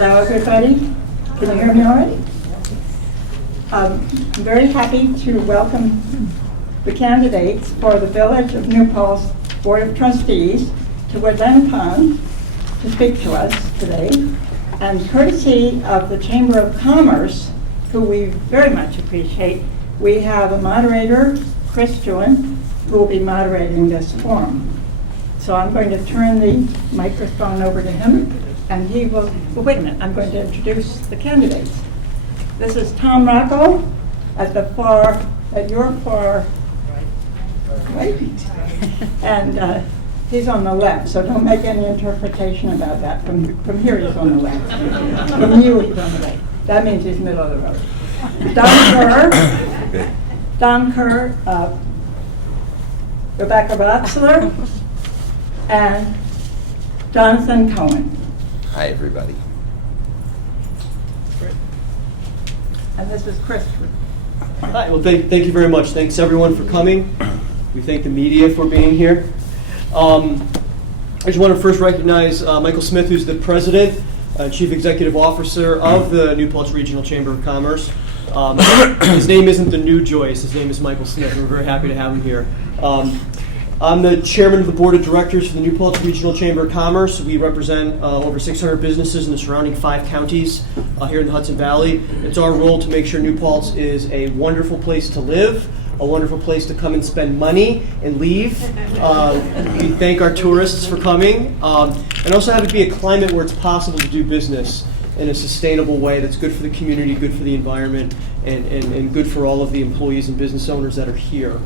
Hello, everybody. Can you hear me all right? I'm very happy to welcome the candidates for the Village of New Paltz Board of Trustees to Woodland Pond to speak to us today. And courtesy of the Chamber of Commerce, who we very much appreciate, we have a moderator, Chris Jewin, who will be moderating this forum. So I'm going to turn the microphone over to him, and he will, well, wait a minute, I'm going to introduce the candidates. This is Tom Rocco at your far right, and he's on the left, so don't make any interpretation about that. From here he's on the left, from you he's on the right. That means he's middle of the road. Don Kerr, Rebecca Botzler, and Jonathan Cohen. Hi, everybody. And this is Chris. Hi, well, thank you very much. Thanks, everyone, for coming. We thank the media for being here. I just want to first recognize Michael Smith, who's the President and Chief Executive Officer of the New Paltz Regional Chamber of Commerce. His name isn't the new Joyce. His name is Michael Smith, and we're very happy to have him here. I'm the chairman of the board of directors for the New Paltz Regional Chamber of Commerce. We represent over 600 businesses in the surrounding 5 counties here in the Hudson Valley. It's our role to make sure New Paltz is a wonderful place to live, a wonderful place to come and spend money and leave. We thank our tourists for coming, and also have it be a climate where it's possible to do business in a sustainable way that's good for the community, good for the environment, and good for all of the employees and business owners that are here.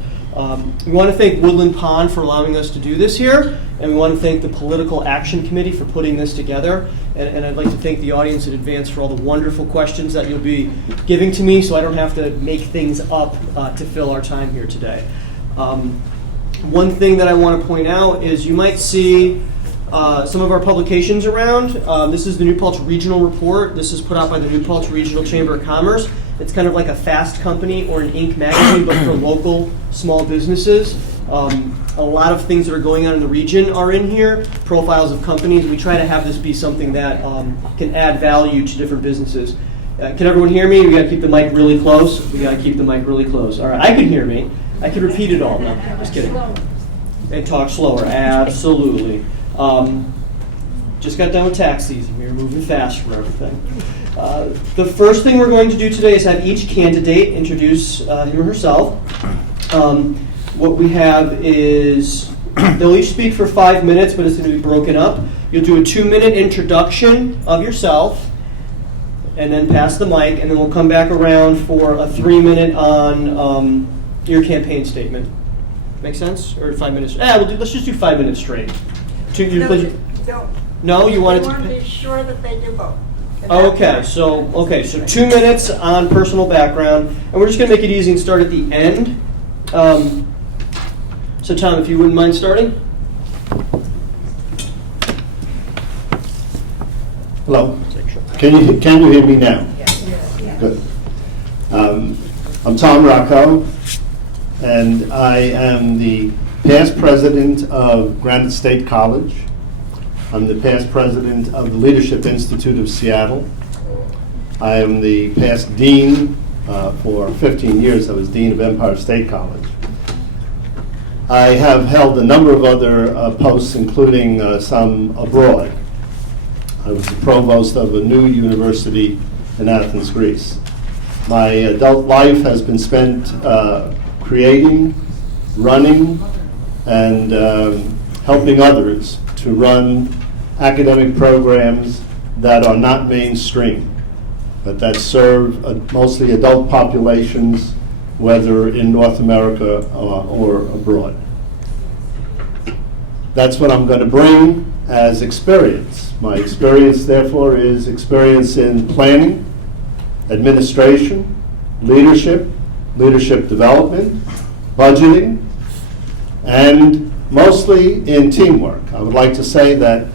We want to thank Woodland Pond for allowing us to do this here, and we want to thank the Political Action Committee for putting this together. And I'd like to thank the audience in advance for all the wonderful questions that you'll be giving to me, so I don't have to make things up to fill our time here today. One thing that I want to point out is you might see some of our publications around. This is the New Paltz Regional Report. This is put out by the New Paltz Regional Chamber of Commerce. It's kind of like a Fast Company or an Inc. magazine, but for local small businesses. A lot of things that are going on in the region are in here, profiles of companies. We try to have this be something that can add value to different businesses. Can everyone hear me? We got to keep the mic really close. We got to keep the mic really close. All right, I can hear me. I can repeat it all. No, just kidding. And talk slower. Absolutely. Just got done with tax season. We were moving fast for everything. The first thing we're going to do today is have each candidate introduce him or herself. What we have is they'll each speak for 5 minutes, but it's going to be broken up. You'll do a 2-minute introduction of yourself, and then pass the mic, and then we'll come back around for a 3-minute on your campaign statement. Make sense? Or 5 minutes? Let's just do 5 minutes straight. No, you want it to. I want to be sure that they do both. Okay, so 2 minutes on personal background, and we're just going to make it easy and start at the end. So Tom, if you wouldn't mind starting. Hello. Can you hear me now? Yes. Good. I'm Tom Rocco, and I am the past president of Granite State College. I'm the past president of the Leadership Institute of Seattle. I am the past dean for 15 years. I was dean of Empire State College. I have held a number of other posts, including some abroad. I was the provost of a new university in Athens, Greece. My adult life has been spent creating, running, and helping others to run academic programs that are not mainstream, but that serve mostly adult populations, whether in North America or abroad. That's what I'm going to bring as experience. My experience, therefore, is experience in planning, administration, leadership development, budgeting, and mostly in teamwork. I would like to say that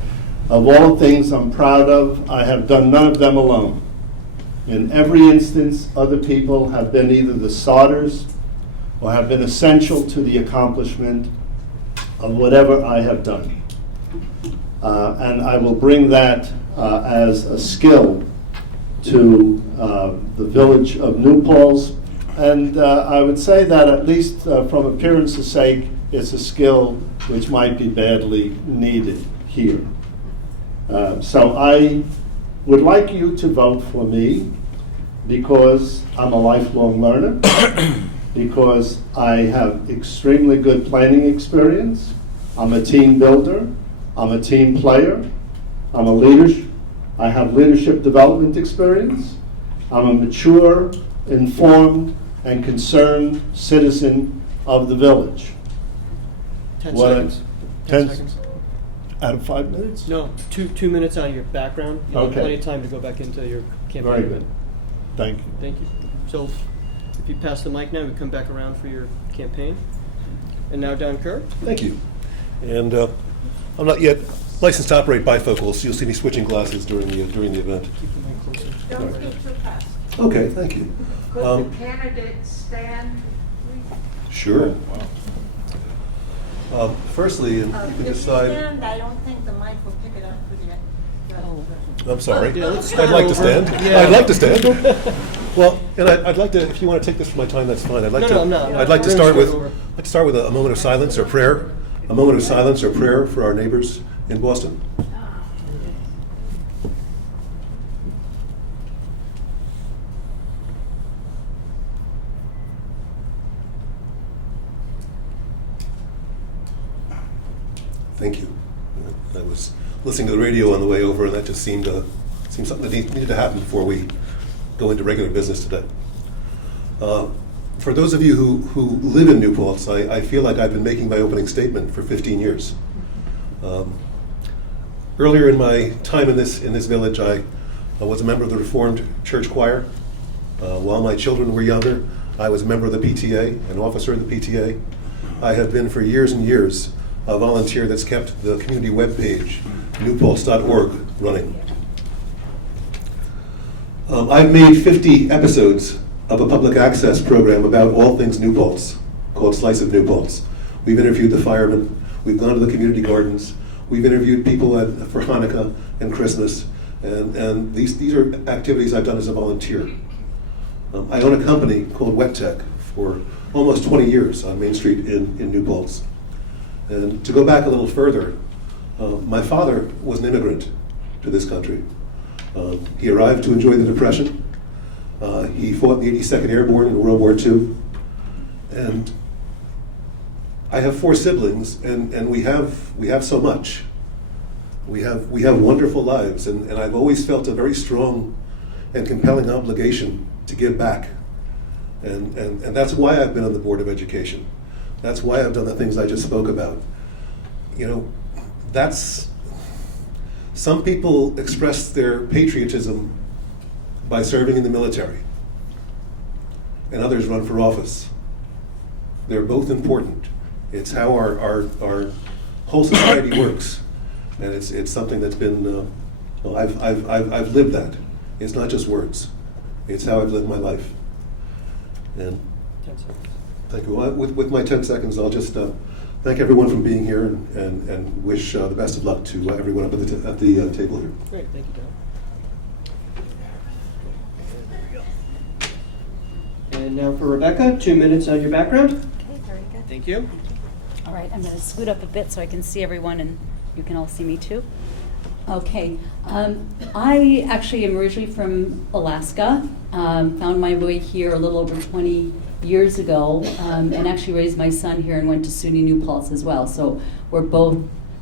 of all things I'm proud of, I have done none of them alone. In every instance, other people have been either the starters or have been essential to the accomplishment of whatever I have done. And I will bring that as a skill to the village of New Paltz. And I would say that at least from appearance's sake, it's a skill which might be badly needed here. So I would like you to vote for me because I'm a lifelong learner, because I have extremely good planning experience, I'm a team builder, I'm a team player, I'm a leader, I have leadership development experience, I'm a mature, informed, and concerned citizen of the village. 10 What- seconds. 10 seconds. Out of 5 minutes? No, 2 minutes on your background. You'll have Okay. plenty of time to go back into your campaign. Very good. Thank you. Thank you. So if you pass the mic now, we come back around for your campaign. And now Don Kerr. Thank you. And I'm not yet licensed to operate bifocals, so you'll see me switching glasses during the event. Keep the mic closer. Don't speak too fast. Okay, thank you. Could the candidates stand, please? Sure. Firstly, and you can If you decide. stand, I don't think the mic will pick it up for you. I'm sorry. Yeah, let's I'd like to start stand. over. Yeah. I'd like to stand. Well, and I'd like to. If you want to take this for my time, that's fine. I'd like No, to. no, no, no. I'd like to We're start gonna with. start over. I'd like to start with a moment of silence or prayer. A moment of silence or prayer for our neighbors in Boston. Thank you. I was listening to the radio on the way over, and that just seemed something that needed to happen before we go into regular business today. For those of you who live in New Paltz, I feel like I've been making my opening statement for 15 years. Earlier in my time in this village, I was a member of the Reformed Church Choir. While my children were younger, I was a member of the PTA, an officer of the PTA. I have been for years and years a volunteer that's kept the community webpage, newpaltz.org, running. I've made 50 episodes of a public access program about all things New Paltz, called Slice of New Paltz. We've interviewed the firemen, we've gone to the community gardens, we've interviewed people for Hanukkah and Christmas, and these are activities I've done as a volunteer. I own a company called Wet Tech for almost 20 years on Main Street in New Paltz. And to go back a little further, my father was an immigrant to this country. He arrived to enjoy the Depression. He fought in the 82nd Airborne in World War II. And I have 4 siblings, and we have so much. We have wonderful lives, and I've always felt a very strong and compelling obligation to give back. And that's why I've been on the Board of Education. That's why I've done the things I just spoke about. You know, some people express their patriotism by serving in the military, and others run for office. They're both important. It's how our whole society works, and it's something that's been. Well, I've lived that. It's not just words. It's how I've lived my life. And 10 seconds. thank you. Well, with my 10 seconds, I'll just thank everyone for being here and wish the best of luck to everyone up at the table here. Great, thank you, Don. And now for Rebecca, 2 minutes on your background. Okay, very good. Thank you. All right, I'm going to scoot up a bit so I can see everyone and you can all see me too. Okay, I actually am originally from Alaska, found my way here a little over 20 years ago, and actually raised my son here and went to SUNY New Paltz as well. So we're both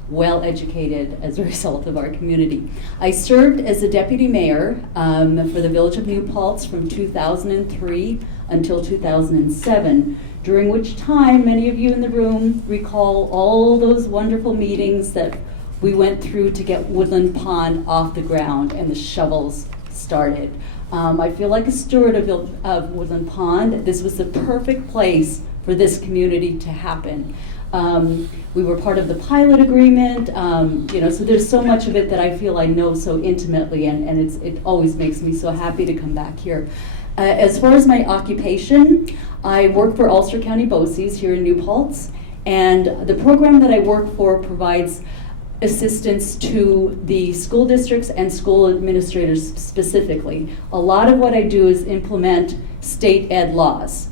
well educated as a result of our community. I served as a deputy mayor for the Village of New Paltz from 2003 until 2007, during which time many of you in the room recall all those wonderful meetings that we went through to get Woodland Pond off the ground and the shovels started. I feel like a steward of Woodland Pond. This was the perfect place for this community to happen. We were part of the pilot agreement, so there's so much of it that I feel I know so intimately, and it always makes me so happy to come back here. As far as my occupation, I work for Ulster County BOCES here in New Paltz, and the program that I work for provides assistance to the school districts and school administrators specifically. A lot of what I do is implement state ed laws.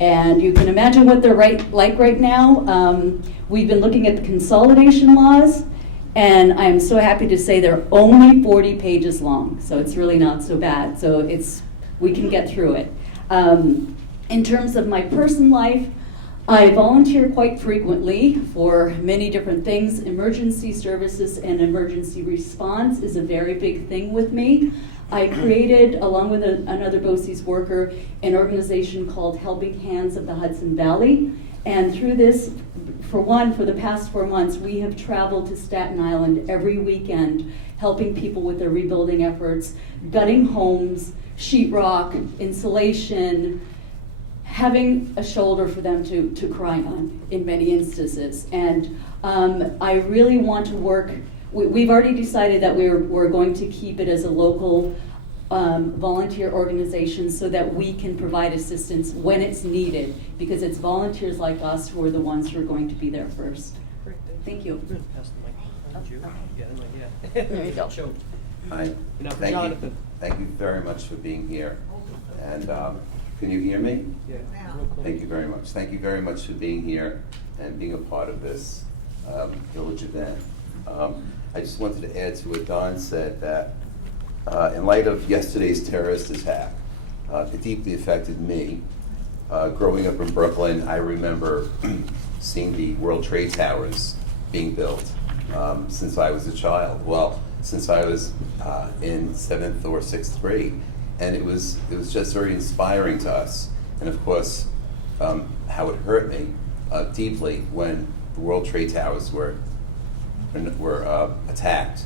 And you can imagine what they're like right now. We've been looking at the consolidation laws, and I'm so happy to say they're only 40 pages long, so it's really not so bad. So we can get through it. In terms of my personal life, I volunteer quite frequently for many different things. Emergency services and emergency response is a very big thing with me. I created, along with another BOCES worker, an organization called Helping Hands of the Hudson Valley. And through this, for the past 4 months, we have traveled to Staten Island every weekend, helping people with their rebuilding efforts, gutting homes, sheetrock, insulation, having a shoulder for them to cry on in many instances. And I really want to work, we've already decided that we're going to keep it as a local volunteer organization so that we can provide assistance when it's needed, because it's volunteers like us who are the ones who are going to be there first. Thank you. Pass the mic. Did you? Yeah, There you go. Show. Hi, Now for thank you, Jonathan. thank you very much for being here. And can you hear me? Yeah. Thank you very much. Thank you very much for being here and being a part of this village event. I just wanted to add to what Don said, that in light of yesterday's terrorist attack, it deeply affected me. Growing up in Brooklyn, I remember seeing the World Trade Towers being built since I was a child. Well, since I was in 7th or 6th grade. And it was just very inspiring to us. And of course, how it hurt me deeply when the World Trade Towers were attacked.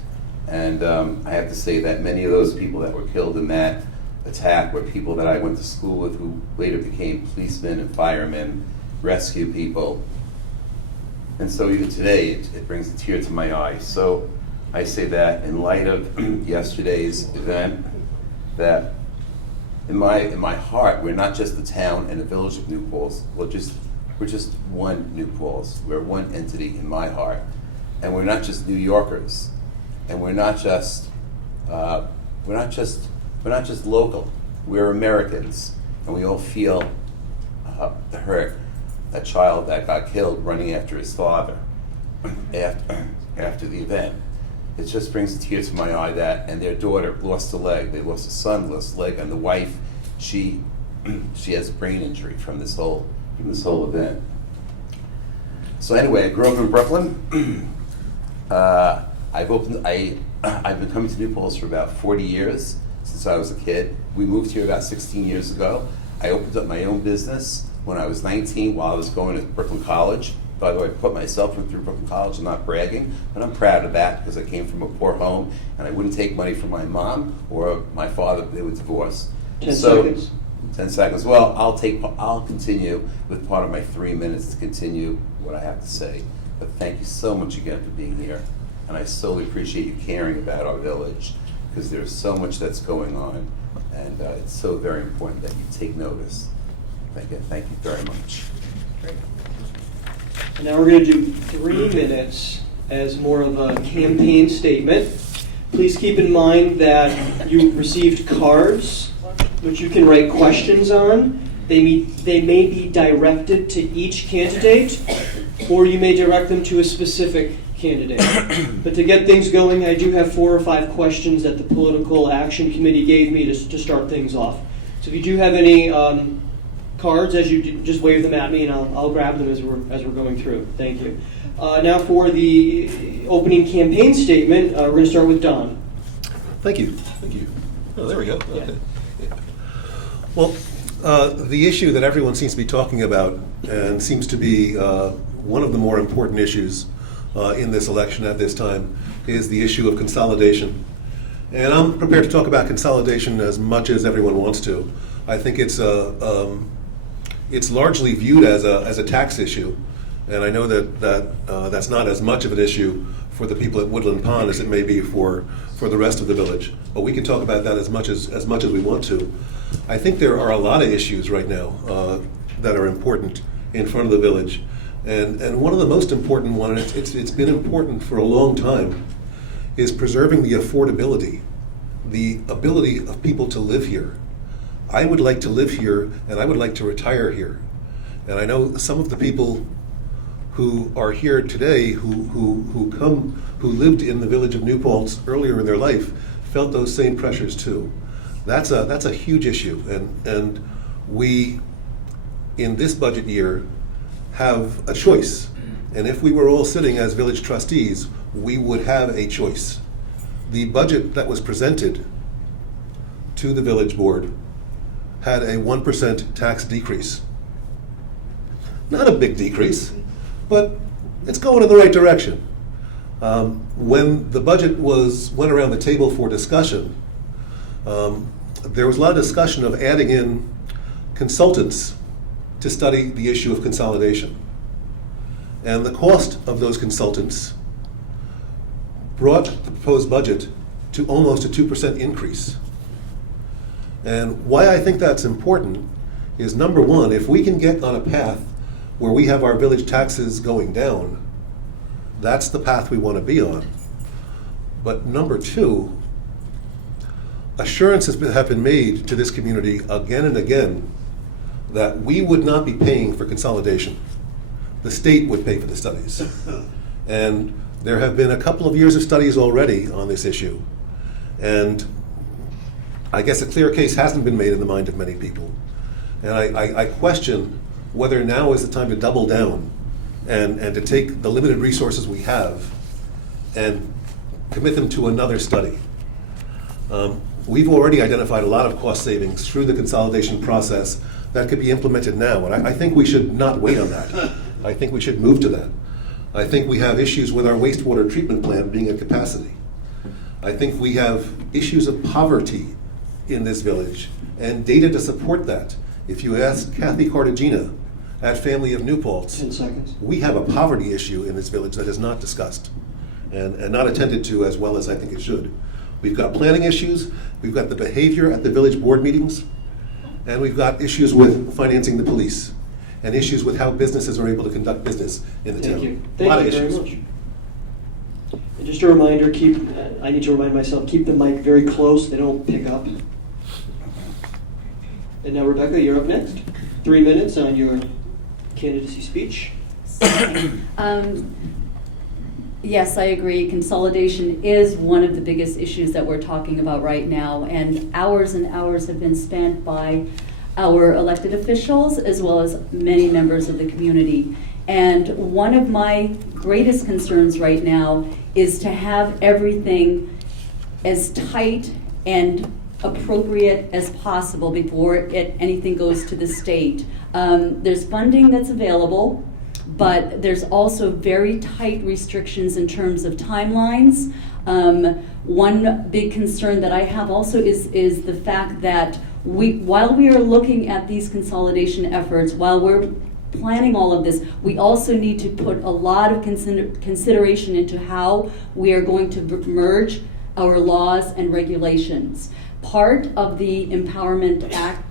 And I have to say that many of those people that were killed in that attack were people that I went to school with, who later became policemen and firemen, rescue people. And so even today, it brings a tear to my eye. So I say that in light of yesterday's event, that in my heart, we're not just the town and the village of New Paltz. We're just one New Paltz. We're one entity in my heart, and we're not just New Yorkers, and we're not just local. We're Americans, and we all feel the hurt. That child that got killed running after his father after the event. It just brings a tear to my eye, that, and their daughter lost a leg. They lost a son, lost a leg, and the wife, she has a brain injury from this whole event. So anyway, I grew up in Brooklyn. I've been coming to New Paltz for about 40 years, since I was a kid. We moved here about 16 years ago. I opened up my own business when I was 19 while I was going to Brooklyn College. By the way, I put myself through Brooklyn College. I'm not bragging, but I'm proud of that, because I came from a poor home, and I wouldn't take money from my mom or my father. They were divorced. 10 seconds. 10 seconds. Well, I'll continue with part of my 3 minutes to continue what I have to say. But thank you so much again for being here, and I so appreciate you caring about our village, because there's so much that's going on, and it's so very important that you take notice. Thank you very much. Great. And now we're going to do 3 minutes as more of a campaign statement. Please keep in mind that you received cards which you can write questions on. They may be directed to each candidate, or you may direct them to a specific candidate. But to get things going, I do have 4 or 5 questions that the Political Action Committee gave me to start things off. So if you do have any cards, as you just wave them at me, and I'll grab them as we're going through. Thank you. Now for the opening campaign statement, we're going to start with Don. Thank you. Oh, there we go. Yeah. Okay. Well, the issue that everyone seems to be talking about, and seems to be one of the more important issues in this election at this time, is the issue of consolidation. And I'm prepared to talk about consolidation as much as everyone wants to. I think it's largely viewed as a tax issue, and I know that's not as much of an issue for the people at Woodland Pond as it may be for the rest of the village. But we can talk about that as much as we want to. I think there are a lot of issues right now that are important in front of the village. And one of the most important ones, it's been important for a long time, is preserving the affordability, the ability of people to live here. I would like to live here, and I would like to retire here. And I know some of the people who are here today who lived in the village of New Paltz earlier in their life felt those same pressures too. That's a huge issue, and we, in this budget year, have a choice. And if we were all sitting as village trustees, we would have a choice. The budget that was presented to the village board had a 1% tax decrease. Not a big decrease, but it's going in the right direction. When the budget went around the table for discussion, there was a lot of discussion of adding in consultants to study the issue of consolidation. And the cost of those consultants brought the proposed budget to almost a 2% increase. And why I think that's important is, number one, if we can get on a path where we have our village taxes going down, that's the path we want to be on. But number two, assurances have been made to this community again and again that we would not be paying for consolidation. The state would pay for the studies. And there have been a couple of years of studies already on this issue. And I guess a clear case hasn't been made in the mind of many people. And I question whether now is the time to double down and to take the limited resources we have and commit them to another study. We've already identified a lot of cost savings through the consolidation process that could be implemented now, and I think we should not wait on that. I think we should move to that. I think we have issues with our wastewater treatment plant being at capacity. I think we have issues of poverty in this village and data to support that. If you ask Kathy Cartagena at Family of New Paltz, 10 seconds. we have a poverty issue in this village that is not discussed and not attended to as well as I think it should. We've got planning issues, we've got the behavior at the village board meetings, and we've got issues with financing the police and issues with how businesses are able to conduct business in the town. Thank you. A lot Thank of you very issues. much. And just a reminder, I need to remind myself, keep the mic very close, they don't pick up. And now Rebecca, you're up next. 3 minutes on your candidacy speech. Yes, I agree. Consolidation is one of the biggest issues that we're talking about right now, and hours have been spent by our elected officials as well as many members of the community. And one of my greatest concerns right now is to have everything as tight and appropriate as possible before anything goes to the state. There's funding that's available, but there's also very tight restrictions in terms of timelines. One big concern that I have also is the fact that while we are looking at these consolidation efforts, while we're planning all of this, we also need to put a lot of consideration into how we are going to merge our laws and regulations. Part of the Empowerment Act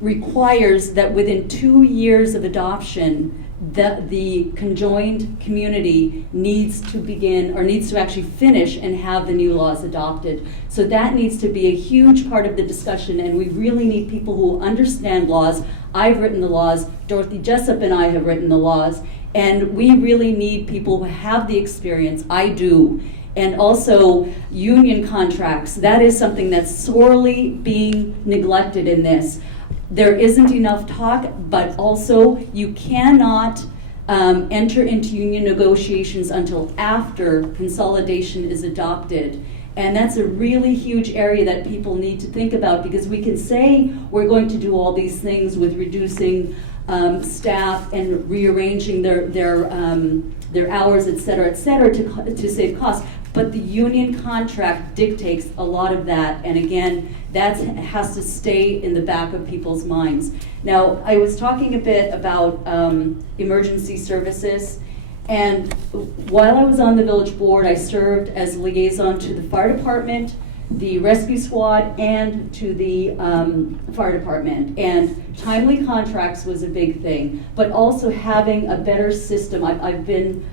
requires that within 2 years of adoption, the conjoined community needs to begin, or needs to actually finish and have the new laws adopted. So that needs to be a huge part of the discussion, and we really need people who understand laws. I've written the laws, Dorothy Jessup and I have written the laws, and we really need people who have the experience. I do. And also union contracts. That is something that's sorely being neglected in this. There isn't enough talk, but also you cannot enter into union negotiations until after consolidation is adopted. And that's a really huge area that people need to think about, because we can say we're going to do all these things with reducing staff and rearranging their hours, et cetera, to save costs. But the union contract dictates a lot of that, and again, that has to stay in the back of people's minds. Now, I was talking a bit about emergency services, and while I was on the village board, I served as liaison to the fire department, the rescue squad and to the fire department. And timely contracts was a big thing, but also having a better system. I've been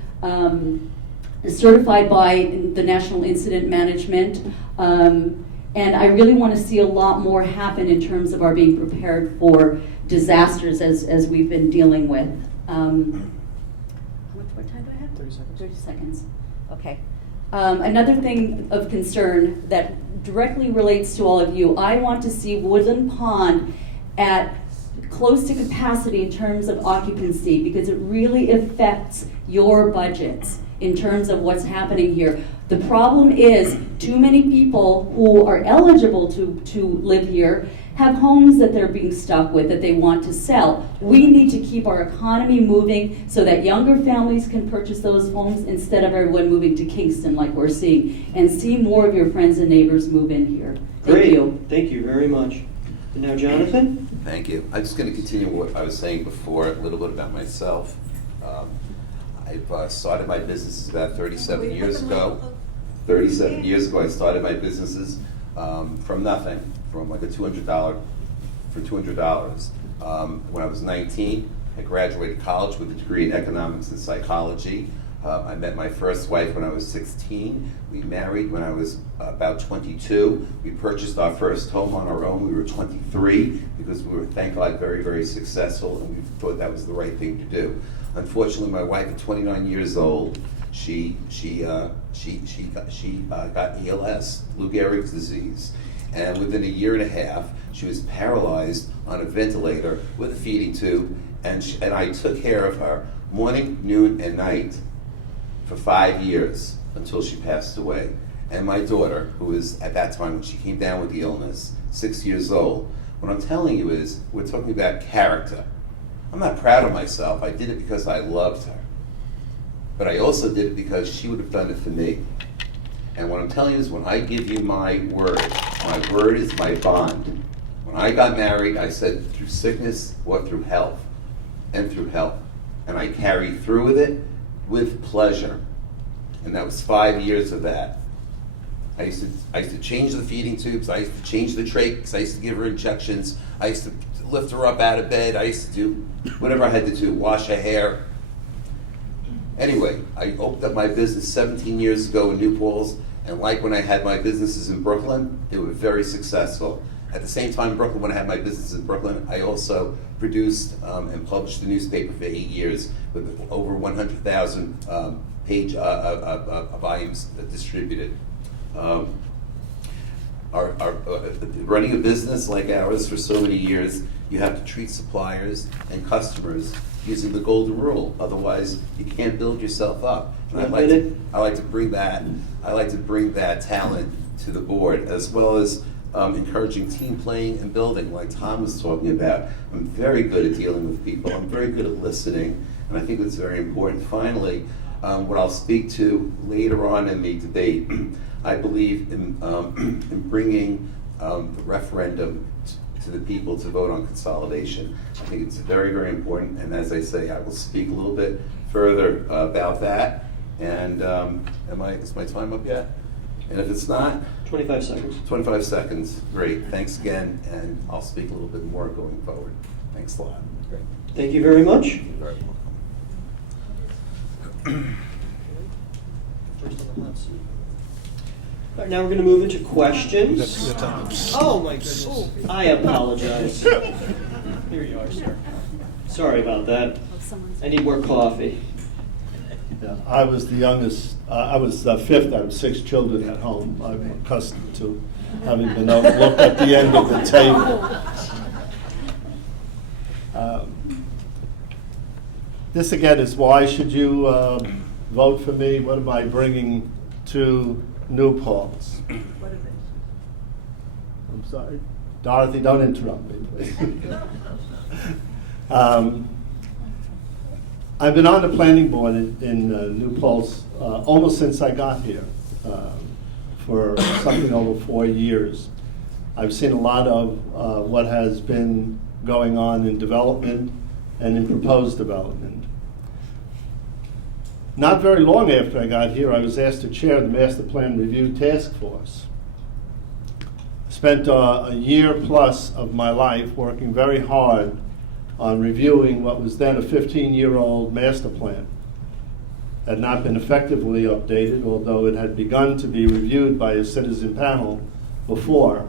certified by the National Incident Management, and I really want to see a lot more happen in terms of our being prepared for disasters as we've been dealing with. How much more time do I have? 30 seconds. 30 seconds. Okay. Another thing of concern that directly relates to all of you, I want to see Woodland Pond at close to capacity in terms of occupancy, because it really affects your budgets in terms of what's happening here. The problem is too many people who are eligible to live here have homes that they're being stuck with that they want to sell. We need to keep our economy moving so that younger families can purchase those homes instead of everyone moving to Kingston like we're seeing, and see more of your friends and neighbors move in here. Thank Great. you. Thank you very much. And now, Jonathan? Thank you. I'm just going to continue what I was saying before, a little bit about myself. I've started my businesses about 37 years ago. 37 years ago, I started my businesses from nothing, from like $200 for $200. When I was 19, I graduated college with a degree in economics and psychology. I met my first wife when I was 16. We married when I was about 22. We purchased our first home on our own. We were 23 because we were, thank God, very, very successful, and we thought that was the right thing to do. Unfortunately, my wife, at 29 years old, she got ELS, Lou Gehrig's disease, and within a year and a half, she was paralyzed on a ventilator with a feeding tube, and I took care of her morning, noon, and night for 5 years until she passed away. And my daughter, who was at that time when she came down with the illness, 6 years old. What I'm telling you is, we're talking about character. I'm not proud of myself. I did it because I loved her. But I also did it because she would have done it for me. And what I'm telling you is, when I give you my word is my bond. When I got married, I said, through sickness or through health, and through health. And I carried through with it with pleasure. And that was 5 years of that. I used to change the feeding tubes, I used to change the trachs, I used to give her injections, I used to lift her up out of bed, I used to do whatever I had to do, wash her hair. Anyway, I opened up my business 17 years ago in New Paltz, and like when I had my businesses in Brooklyn, they were very successful. At the same time in Brooklyn, when I had my business in Brooklyn, I also produced and published the newspaper for 8 years with over 100,000 page volumes distributed. Running a business like ours for so many years, you have to treat suppliers and customers using the golden rule. Otherwise, you can't build yourself up. And I like to bring that talent to the board, as well as encouraging team playing and building, like Tom was talking about. I'm very good at dealing with people. I'm very good at listening, and I think that's very important. Finally, what I'll speak to later on in the debate, I believe in bringing the referendum to the people to vote on consolidation. I think it's very, very important, and as I say, I will speak a little bit further about that. And is my time up yet? And if it's not? 25 seconds. 25 seconds, great, thanks again, and I'll speak a little bit more going forward. Thanks a lot. Great. Thank you very much. You're very welcome. First on the hot seat. All right, now we're going to move into questions. Oh my goodness. I apologize. Here you are, sir. Sorry about that. I need more coffee. Yeah, I was the youngest. I was fifth out of 6 children at home. I'm accustomed to having been overlooked at the end of the table. This again is, why should you vote for me? What am I bringing to New Paltz? What is it? I'm sorry. Dorothy, don't interrupt me, please. I've been on the planning board in New Paltz almost since I got here, for something over 4 years. I've seen a lot of what has been going on in development and in proposed development. Not very long after I got here, I was asked to chair the Master Plan Review Task Force. spent a year plus of my life working very hard on reviewing what was then a 15-year-old master plan. Had not been effectively updated, although it had begun to be reviewed by a citizen panel before.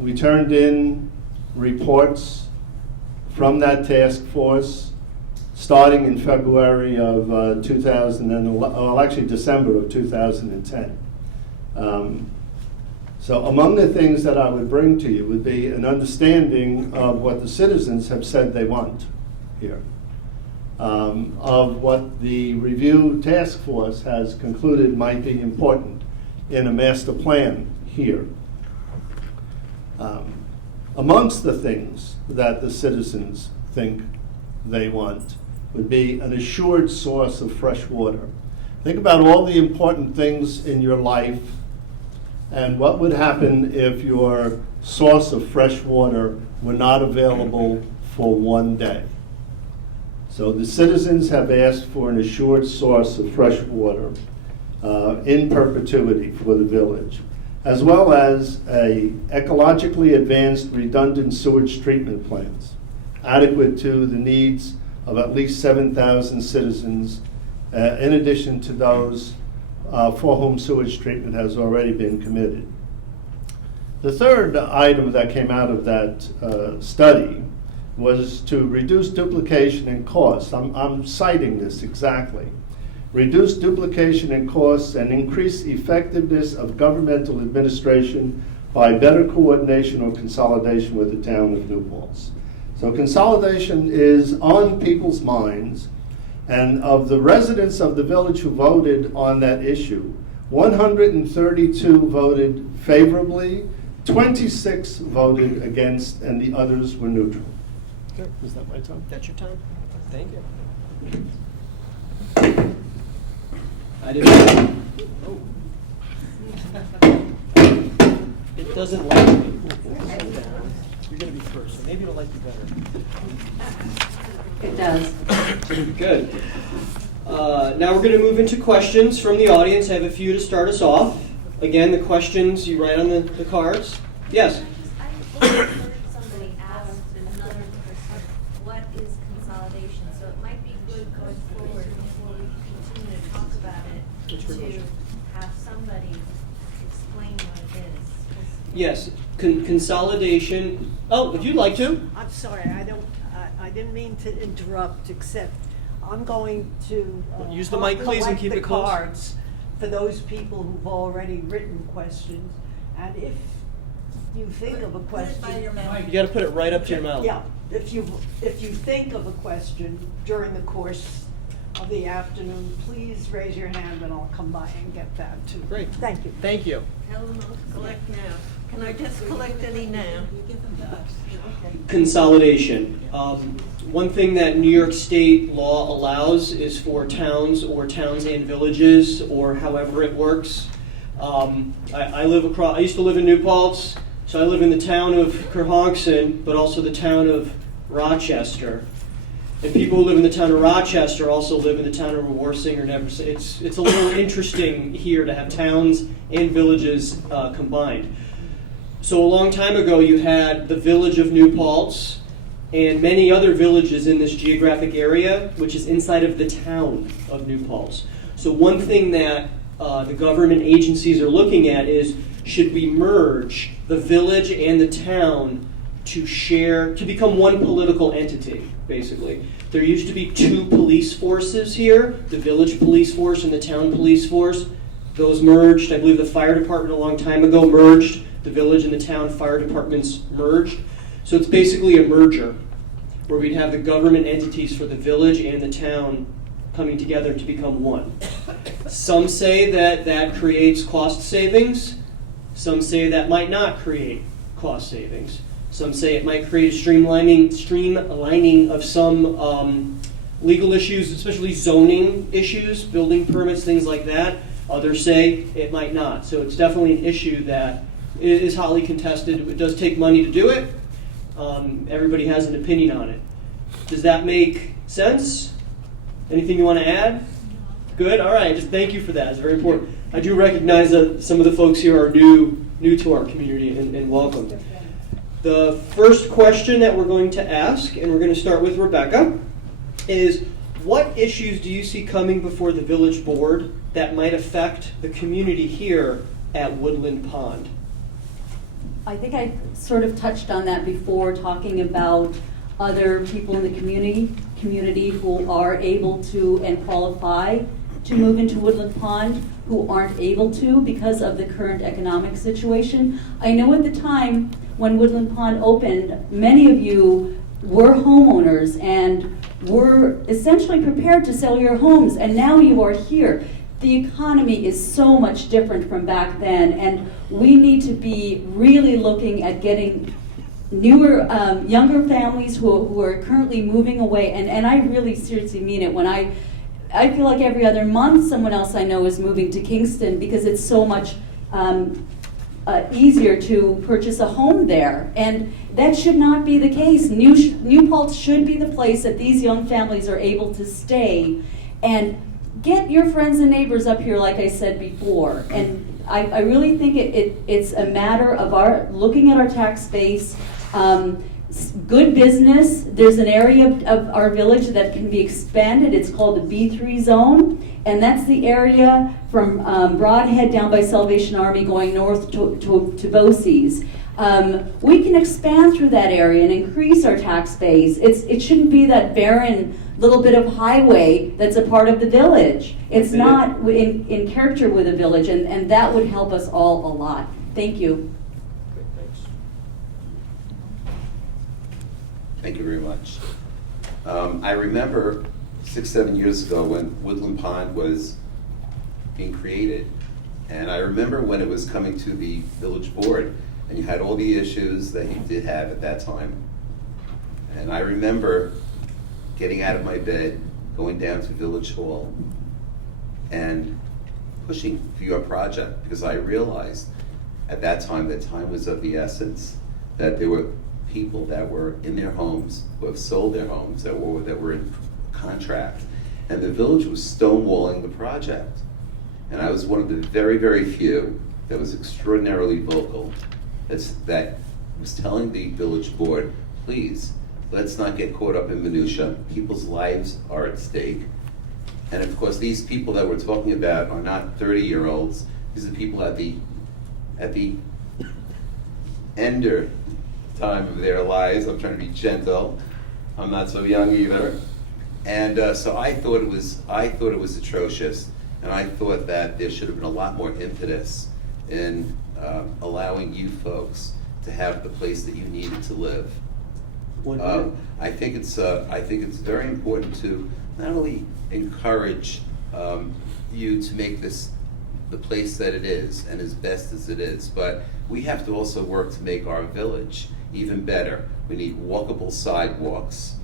We turned in reports from that task force starting in February of 2011, December of 2010. So among the things that I would bring to you would be an understanding of what the citizens have said they want here, of what the review task force has concluded might be important in a master plan here. Amongst the things that the citizens think they want would be an assured source of fresh water. Think about all the important things in your life and what would happen if your source of fresh water were not available for one day. So the citizens have asked for an assured source of fresh water in perpetuity for the village, as well as a ecologically advanced redundant sewage treatment plants, adequate to the needs of at least 7,000 citizens, in addition to those for whom sewage treatment has already been committed. The third item that came out of that study was to reduce duplication and costs. I'm citing this exactly. Reduce duplication and costs and increase effectiveness of governmental administration by better coordination or consolidation with the town of New Paltz. So consolidation is on people's minds, and of the residents of the village who voted on that issue, 132 voted favorably, 26 voted against, and the others were neutral. Okay, is that my time? That's your time. Thank you. I didn't. Oh. It doesn't like me. You're going to be first, so maybe it'll like you better. It does. Good. Now we're going to move into questions from the audience. I have a few to start us off. Again, the questions you write on the cards. Yes? I heard somebody ask another person, what is consolidation? So it might be good going forward before we continue to talk about it, to have somebody explain what it is. Yes. Consolidation. Oh, if you'd like to. I'm sorry, I didn't mean to interrupt, except I'm going to Use the mic, please, and collect keep the it close. cards for those people who've already written questions, and if you think of a question. You got to put it right up to your mouth. Yeah, if you think of a question during the course of the afternoon, please raise your hand and I'll come by and get that too. Great. Thank you. Thank you. Tell them I'll collect now. Can I just collect any now? You give them to us. Okay. Consolidation. One thing that New York State law allows is for towns or towns and villages, or however it works. I used to live in New Paltz, so I live in the town of Kerhonkson, but also the town of Rochester. And people who live in the town of Rochester also live in the town of Warsing or Neversink. It's a little interesting here to have towns and villages combined. So a long time ago, you had the village of New Paltz and many other villages in this geographic area, which is inside of the town of New Paltz. So one thing that the government agencies are looking at is, should we merge the village and the town to become one political entity, basically. There used to be two police forces here, the village police force and the town police force. Those merged. I believe the fire department a long time ago merged. The village and the town fire departments merged. So it's basically a merger where we'd have the government entities for the village and the town coming together to become one. Some say that that creates cost savings. Some say that might not create cost savings. Some say it might create a streamlining of some legal issues, especially zoning issues, building permits, things like that. Others say it might not. So it's definitely an issue that is hotly contested. It does take money to do it. Everybody has an opinion on it. Does that make sense? Anything you want to add? Good? All right. Just thank you for that. It's very important. I do recognize that some of the folks here are new to our community, and welcome. The first question that we're going to ask, and we're going to start with Rebecca, is what issues do you see coming before the village board that might affect the community here at Woodland Pond? I think I sort of touched on that before, talking about other people in the community who are able to and qualify to move into Woodland Pond, who aren't able to because of the current economic situation. I know at the time when Woodland Pond opened, many of you were homeowners and were essentially prepared to sell your homes, and now you are here. The economy is so much different from back then, and we need to be really looking at getting newer, younger families who are currently moving away, and I really seriously mean it when I feel like every other month someone else I know is moving to Kingston because it's so much easier to purchase a home there, and that should not be the case. New Paltz should be the place that these young families are able to stay, and get your friends and neighbors up here, like I said before. And I really think it's a matter of our looking at our tax base. Good business. There's an area of our village that can be expanded. It's called the B3 zone, and that's the area from Broadhead down by Salvation Army going north to Bosse's. We can expand through that area and increase our tax base. It shouldn't be that barren little bit of highway that's a part of the village. It's not in character with the village, and that would help us all a lot. Thank you. Thank you very much. I remember 6-7 years ago when Woodland Pond was being created, and I remember when it was coming to the village board, and you had all the issues that you did have at that time. And I remember getting out of my bed, going down to Village Hall, and pushing for your project, because I realized at that time that time was of the essence, that there were people that were in their homes, who have sold their homes, that were in contract, and the village was stonewalling the project. And I was one of the very, very few that was extraordinarily vocal, that was telling the village board, please, let's not get caught up in minutia. People's lives are at stake. And of course, these people that we're talking about are not 30-year-olds. These are people at the ender time of their lives. I'm trying to be gentle. I'm not so young either. And so I thought it was atrocious, and I thought that there should have been a lot more impetus in allowing you folks to have the place that you needed to live. I think it's very important to not only encourage you to make this the place that it is and as best as it is, but we have to also work to make our village even better. We need walkable sidewalks.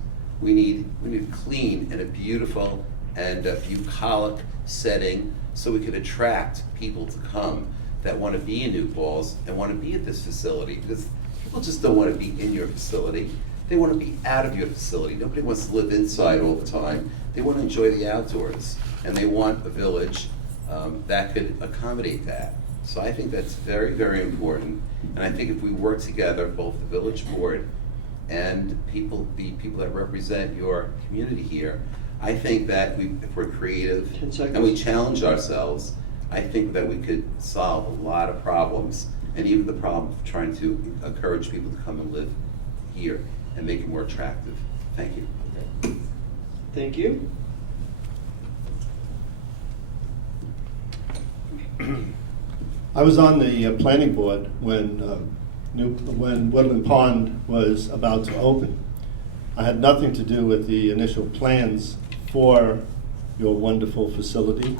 We need clean and a beautiful and a bucolic setting so we can attract people to come that want to be in New Paltz and want to be at this facility, because people just don't want to be in your facility. They want to be out of your facility. Nobody wants to live inside all the time. They want to enjoy the outdoors, and they want a village that could accommodate that. So I think that's very, very important. And I think if we work together, both the village board and the people that represent your community here, I think that if we're creative and we challenge ourselves, I think that we could solve a lot of problems, and even the problem of trying to encourage people to come and live here and make it more attractive. Thank you. Thank you. I was on the planning board when Woodland Pond was about to open. I had nothing to do with the initial plans for your wonderful facility,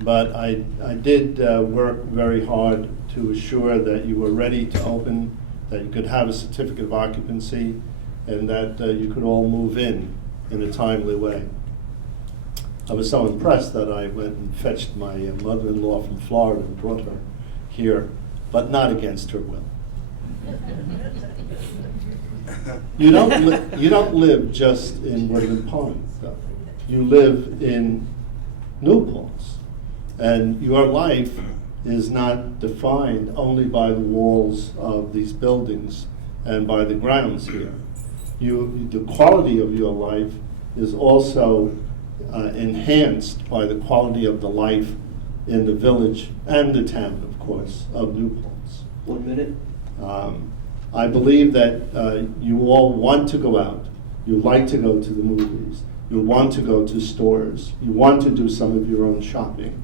but I did work very hard to assure that you were ready to open, that you could have a certificate of occupancy, and that you could all move in a timely way. I was so impressed that I went and fetched my mother-in-law from Florida and brought her here, but not against her will. You don't live just in Woodland Pond, though. You live in New Paltz. And your life is not defined only by the walls of these buildings and by the grounds here. The quality of your life is also enhanced by the quality of the life in the village and the town, of course, of New Paltz. 1 minute. I believe that you all want to go out. You like to go to the movies. You want to go to stores. You want to do some of your own shopping.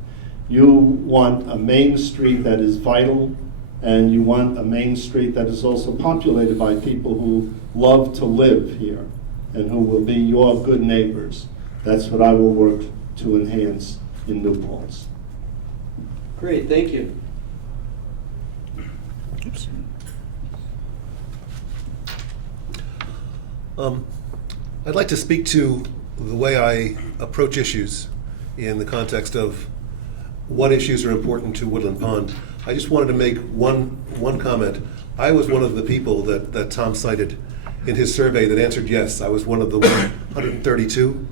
You want a main street that is vital, and you want a main street that is also populated by people who love to live here and who will be your good neighbors. That's what I will work to enhance in New Paltz. Great, thank you. I'd like to speak to the way I approach issues in the context of what issues are important to Woodland Pond. I just wanted to make one comment. I was one of the people that Tom cited in his survey that answered yes. I was one of the 132.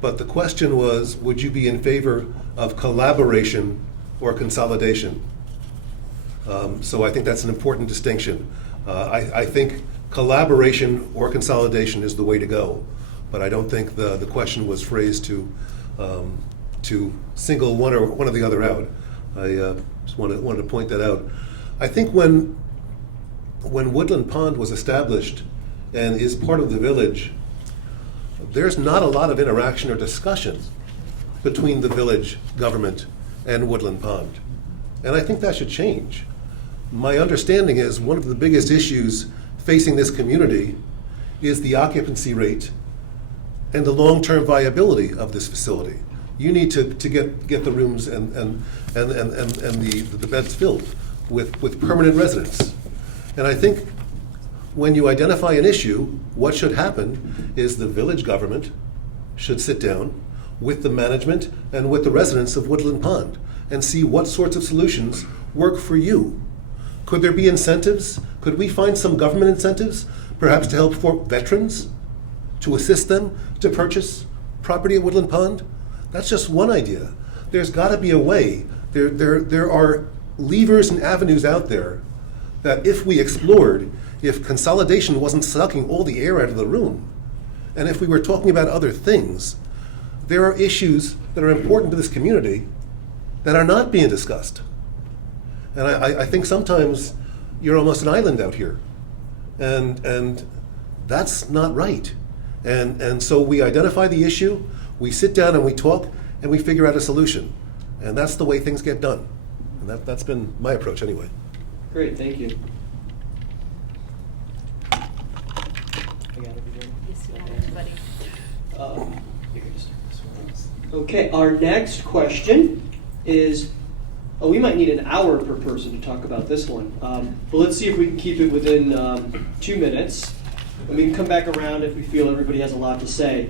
But the question was, would you be in favor of collaboration or consolidation? So I think that's an important distinction. I think collaboration or consolidation is the way to go, but I don't think the question was phrased to single one or the other out. I just wanted to point that out. I think when Woodland Pond was established and is part of the village, there's not a lot of interaction or discussion between the village government and Woodland Pond. And I think that should change. My understanding is one of the biggest issues facing this community is the occupancy rate and the long-term viability of this facility. You need to get the rooms and the beds filled with permanent residents. And I think when you identify an issue, what should happen is the village government should sit down with the management and with the residents of Woodland Pond and see what sorts of solutions work for you. Could there be incentives? Could we find some government incentives, perhaps to help for veterans, to assist them to purchase property at Woodland Pond? That's just one idea. There's got to be a way. There are levers and avenues out there that if we explored, if consolidation wasn't sucking all the air out of the room, and if we were talking about other things, there are issues that are important to this community that are not being discussed. And I think sometimes you're almost an island out here, and that's not right. And so we identify the issue, we sit down and we talk, and we figure out a solution. And that's the way things get done. And that's been my approach anyway. Great, thank you. Okay, our next question is, we might need an hour per person to talk about this one. But let's see if we can keep it within 2 minutes. And we can come back around if we feel everybody has a lot to say.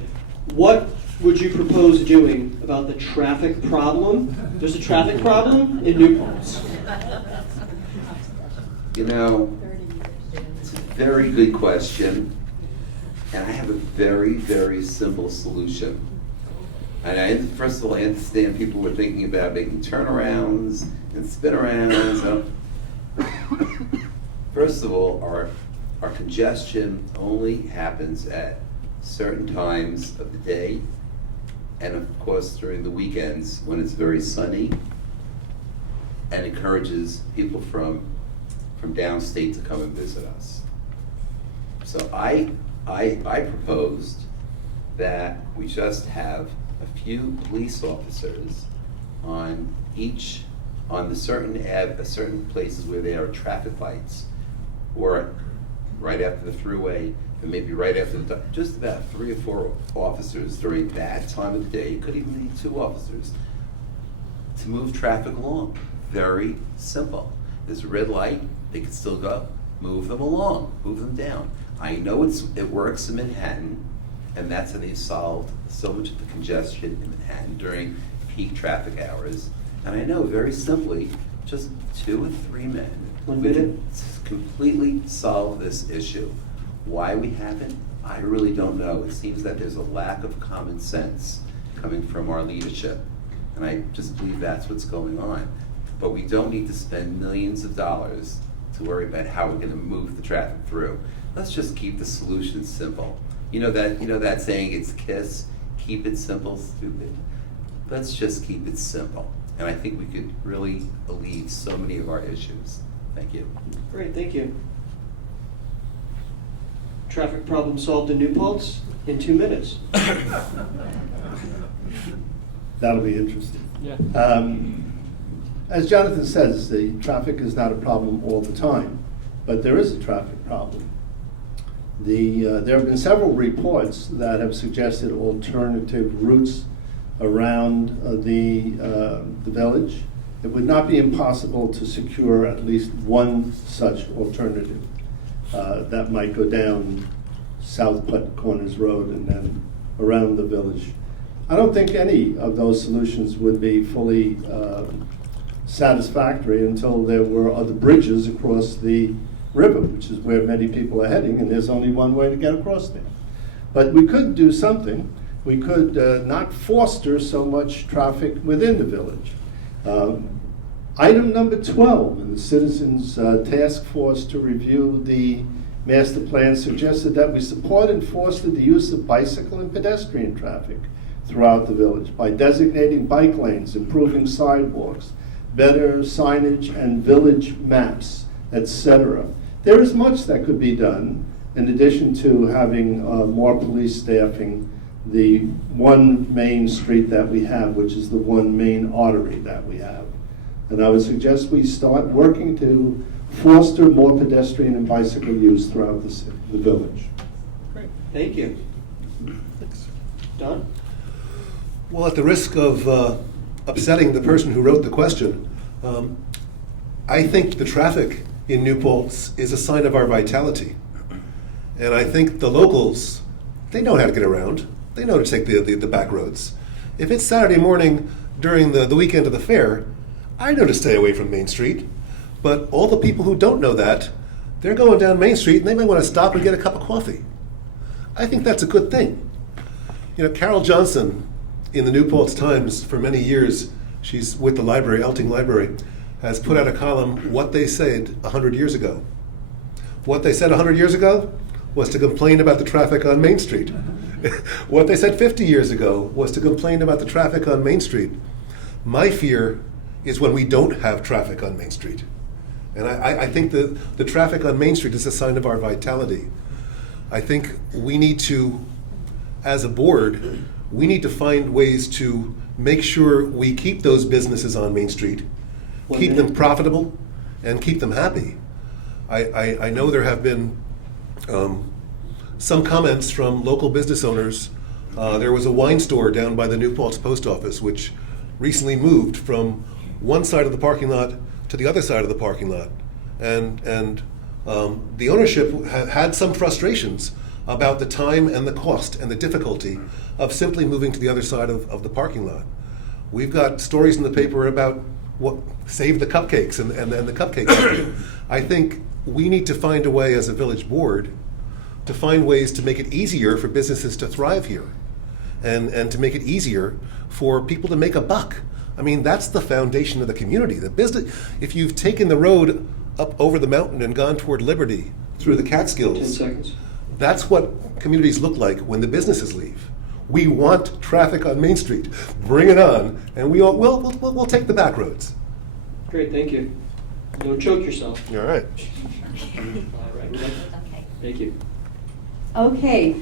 What would you propose doing about the traffic problem? There's a traffic problem in New Paltz. You know, it's a very good question, and I have a very, very simple solution. And first of all, I understand people were thinking about making turnarounds and spin-arounds. First of all, our congestion only happens at certain times of the day, and of course during the weekends when it's very sunny, and encourages people from downstate to come and visit us. So I proposed that we just have a few police officers on the certain places where there are traffic lights, or right after the thruway, and maybe right after just about 3 or 4 officers during that time of the day. It could even be 2 officers to move traffic along. Very simple. There's a red light, they can still go. Move them along, move them down. I know it works in Manhattan, and that's how they solved so much of the congestion in Manhattan during peak traffic hours. And I know very simply, just 2 or 3 men, 1 we minute, can completely solve this issue. Why we haven't, I really don't know. It seems that there's a lack of common sense coming from our leadership. And I just believe that's what's going on. But we don't need to spend millions of dollars to worry about how we're gonna move the traffic through. Let's just keep the solution simple. You know that saying, it's KISS, keep it simple, stupid. Let's just keep it simple. And I think we could really alleviate so many of our issues. Thank you. Great, thank you. Traffic problem solved in New Paltz in 2 minutes. That'll be interesting. Yeah. As Jonathan says, the traffic is not a problem all the time, but there is a traffic problem. There have been several reports that have suggested alternative routes around the village. It would not be impossible to secure at least one such alternative that might go down South Putt Corners Road and then around the village. I don't think any of those solutions would be fully satisfactory until there were other bridges across the river, which is where many people are heading, and there's only one way to get across there. But we could do something. We could not foster so much traffic within the village. Item number 12 in the Citizens Task Force to review the master plan suggested that we support and foster the use of bicycle and pedestrian traffic throughout the village by designating bike lanes, improving sidewalks, better signage and village maps, etc. There is much that could be done in addition to having more police staffing the one main street that we have, which is the one main artery that we have. And I would suggest we start working to foster more pedestrian and bicycle use throughout the village. Great, thank you. Don? Well, at the risk of upsetting the person who wrote the question, I think the traffic in New Paltz is a sign of our vitality. And I think the locals, they know how to get around. They know to take the back roads. If it's Saturday morning during the weekend of the fair, I know to stay away from Main Street. But all the people who don't know that, they're going down Main Street and they may want to stop and get a cup of coffee. I think that's a good thing. You know, Carol Johnson in the New Paltz Times for many years, she's with the library, Elting Library, has put out a column, What They Said 100 Years Ago. What they said 100 years ago was to complain about the traffic on Main Street. What they said 50 years ago was to complain about the traffic on Main Street. My fear is when we don't have traffic on Main Street. And I think the traffic on Main Street is a sign of our vitality. I think we need to, as a board, we need to find ways to make sure we keep those businesses on Main Street, keep them profitable, and keep them happy. I know there have been some comments from local business owners. There was a wine store down by the New Paltz post office which recently moved from one side of the parking lot to the other side of the parking lot. And the ownership had some frustrations about the time and the cost and the difficulty of simply moving to the other side of the parking lot. We've got stories in the paper about what save the cupcakes and the cupcake company. I think we need to find a way as a village board to find ways to make it easier for businesses to thrive here and to make it easier for people to make a buck. I mean, that's the foundation of the community. The business, if you've taken the road up over the mountain and gone toward Liberty through the Catskills, 10 seconds. That's what communities look like when the businesses leave. We want traffic on Main Street. Bring it on, and we'll take the back roads. Great, thank you. Don't choke yourself. All right. All right, Rebecca? Okay. Thank you. Okay,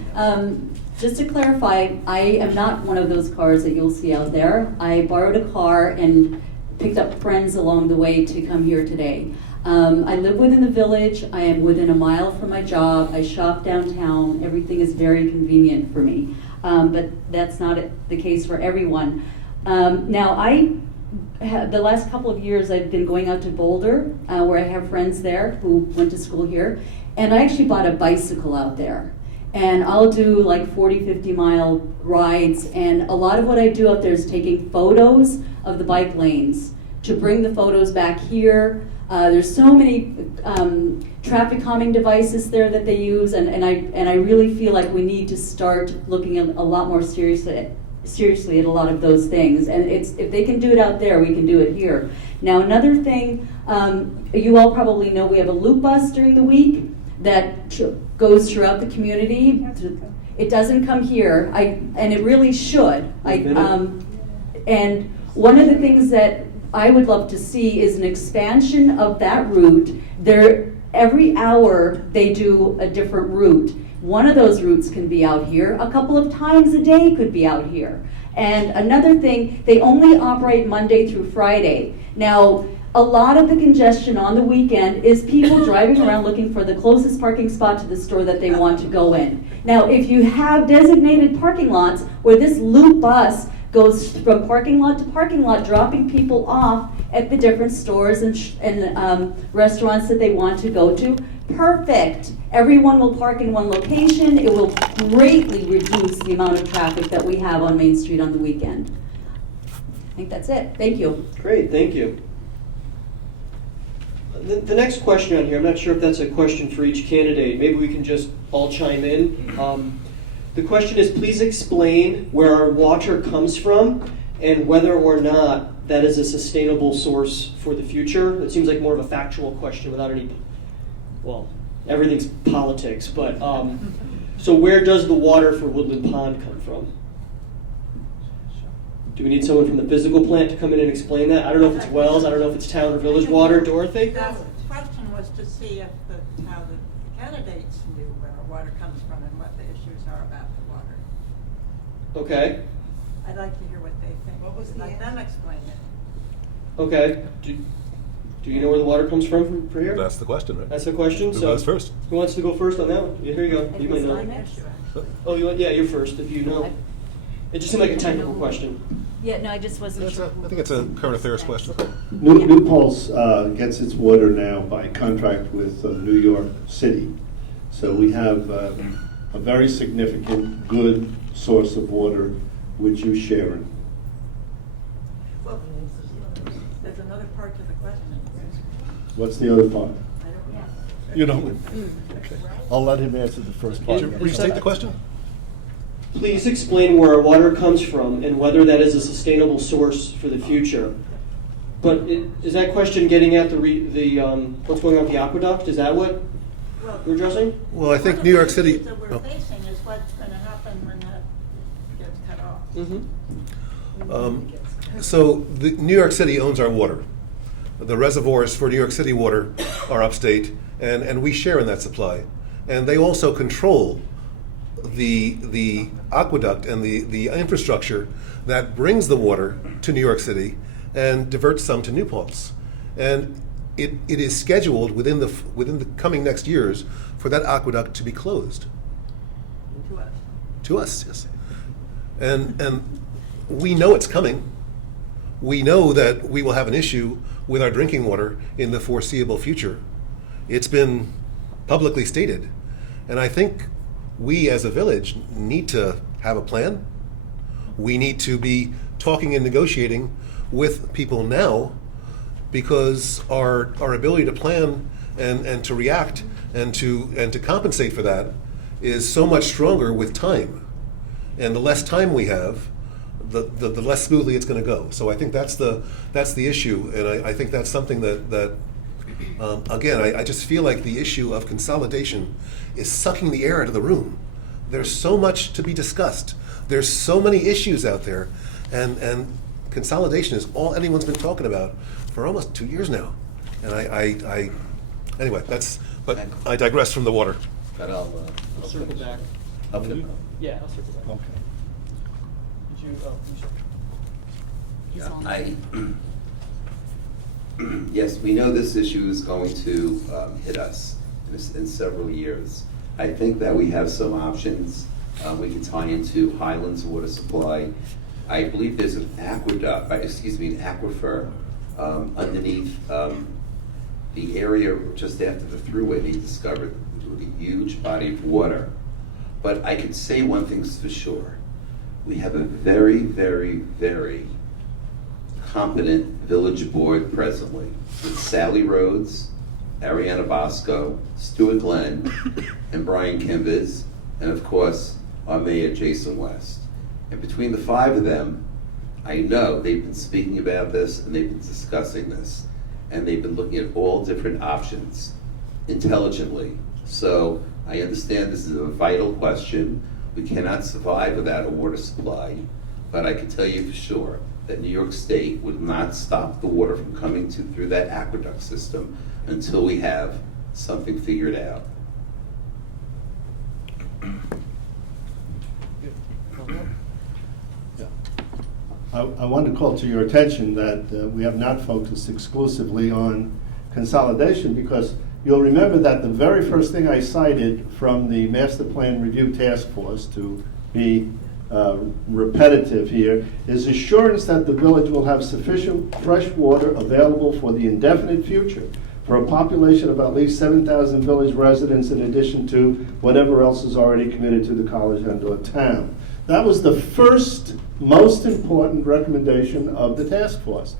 just to clarify, I am not one of those cars that you'll see out there. I borrowed a car and picked up friends along the way to come here today. I live within the village. I am within a mile from my job. I shop downtown. Everything is very convenient for me. But that's not the case for everyone. Now, the last couple of years I've been going out to Boulder, where I have friends there who went to school here, and I actually bought a bicycle out there. And I'll do like 40, 50 mile rides, and a lot of what I do out there is taking photos of the bike lanes to bring the photos back here. There's so many traffic calming devices there that they use, and I really feel like we need to start looking a lot more seriously seriously at a lot of those things. And if they can do it out there, we can do it here. Now, another thing, you all probably know we have a loop bus during the week that goes throughout the community. It doesn't come here, and it really should. And one of the things that I would love to see is an expansion of that route. Every hour they do a different route. One of those routes can be out here. A couple of times a day could be out here. And another thing, they only operate Monday through Friday. Now, a lot of the congestion on the weekend is people driving around looking for the closest parking spot to the store that they want to go in. Now, if you have designated parking lots where this loop bus goes from parking lot to parking lot, dropping people off at the different stores and restaurants that they want to go to, perfect. Everyone will park in one location. It will greatly reduce the amount of traffic that we have on Main Street on the weekend. I think that's it. Thank you. Great, thank you. The next question on here, I'm not sure if that's a question for each candidate. Maybe we can just all chime in. The question is, please explain where our water comes from and whether or not that is a sustainable source for the future. It seems like more of a factual question without any, well, everything's politics, but so where does the water for Woodland Pond come from? Do we need someone from the physical plant to come in and explain that? I don't know if it's wells, I don't know if it's town or village water. Dorothy? The question was to see if how the candidates knew where our water comes from and what the issues are about the water. Okay. I'd like to hear what they think. What was Let them explain it. Okay. Do you know where the water comes from for here? That's the question, right? That's the question. Who So goes first? Who wants to go first on that one? Yeah, here you go. You might know. Oh, yeah, you're first if you know. It just seemed like a technical question. Yeah, no, I just wasn't sure. I think it's a current affairs question. New Paltz gets its water now by contract with New York City. So we have a very significant, good source of water which you share in. Well, there's another part to the question. What's the other part? I don't know. You know, I'll let him answer the first part. Would you Restate the question? Please explain where our water comes from and whether that is a sustainable source for the future. But is that question getting at what's going on with the aqueduct? Is that what you're addressing? Well, I think New York City. The issues that we're facing is what's going to happen when that gets cut off. Mm-hmm. So New York City owns our water. The reservoirs for New York City water are upstate, and we share in that supply. And they also control the aqueduct and the infrastructure that brings the water to New York City and diverts some to New Paltz. And it is scheduled within the coming next years for that aqueduct to be closed. To us. To us, yes. And we know it's coming. We know that we will have an issue with our drinking water in the foreseeable future. It's been publicly stated. And I think we as a village need to have a plan. We need to be talking and negotiating with people now, because our ability to plan and to react and to compensate for that is so much stronger with time. And the less time we have, the less smoothly it's going to go. So I think that's the issue, and I think that's something that again, I just feel like the issue of consolidation is sucking the air out of the room. There's so much to be discussed. There's so many issues out there, and consolidation is all anyone's been talking about for almost 2 years now. And anyway, but I digress from the water. But I'll circle back. Yeah, I'll circle back. Okay. Did you? Oh, you said. Yes, we know this issue is going to hit us in several years. I think that we have some options. We can tie into Highlands water supply. I believe there's an aqueduct, an aquifer underneath the area just after the thruway they discovered with a huge body of water. But I can say one thing's for sure. We have a very, very, very competent village board presently with Sally Rhodes, Ariana Bosco, Stuart Glenn, and Brian Kimbers, and of course, our mayor, Jason West. And between the 5 of them, I know they've been speaking about this and they've been discussing this. And they've been looking at all different options intelligently. So I understand this is a vital question. We cannot survive without a water supply. But I can tell you for sure that New York State would not stop the water from coming through that aqueduct system until we have something figured out. I want to call to your attention that we have not focused exclusively on consolidation, because you'll remember that the very first thing I cited from the Master Plan Review Task Force, to be repetitive here, is assurance that the village will have sufficient fresh water available for the indefinite future for a population of at least 7,000 village residents, in addition to whatever else is already committed to the college and/or town. That was the first most important recommendation of the task force.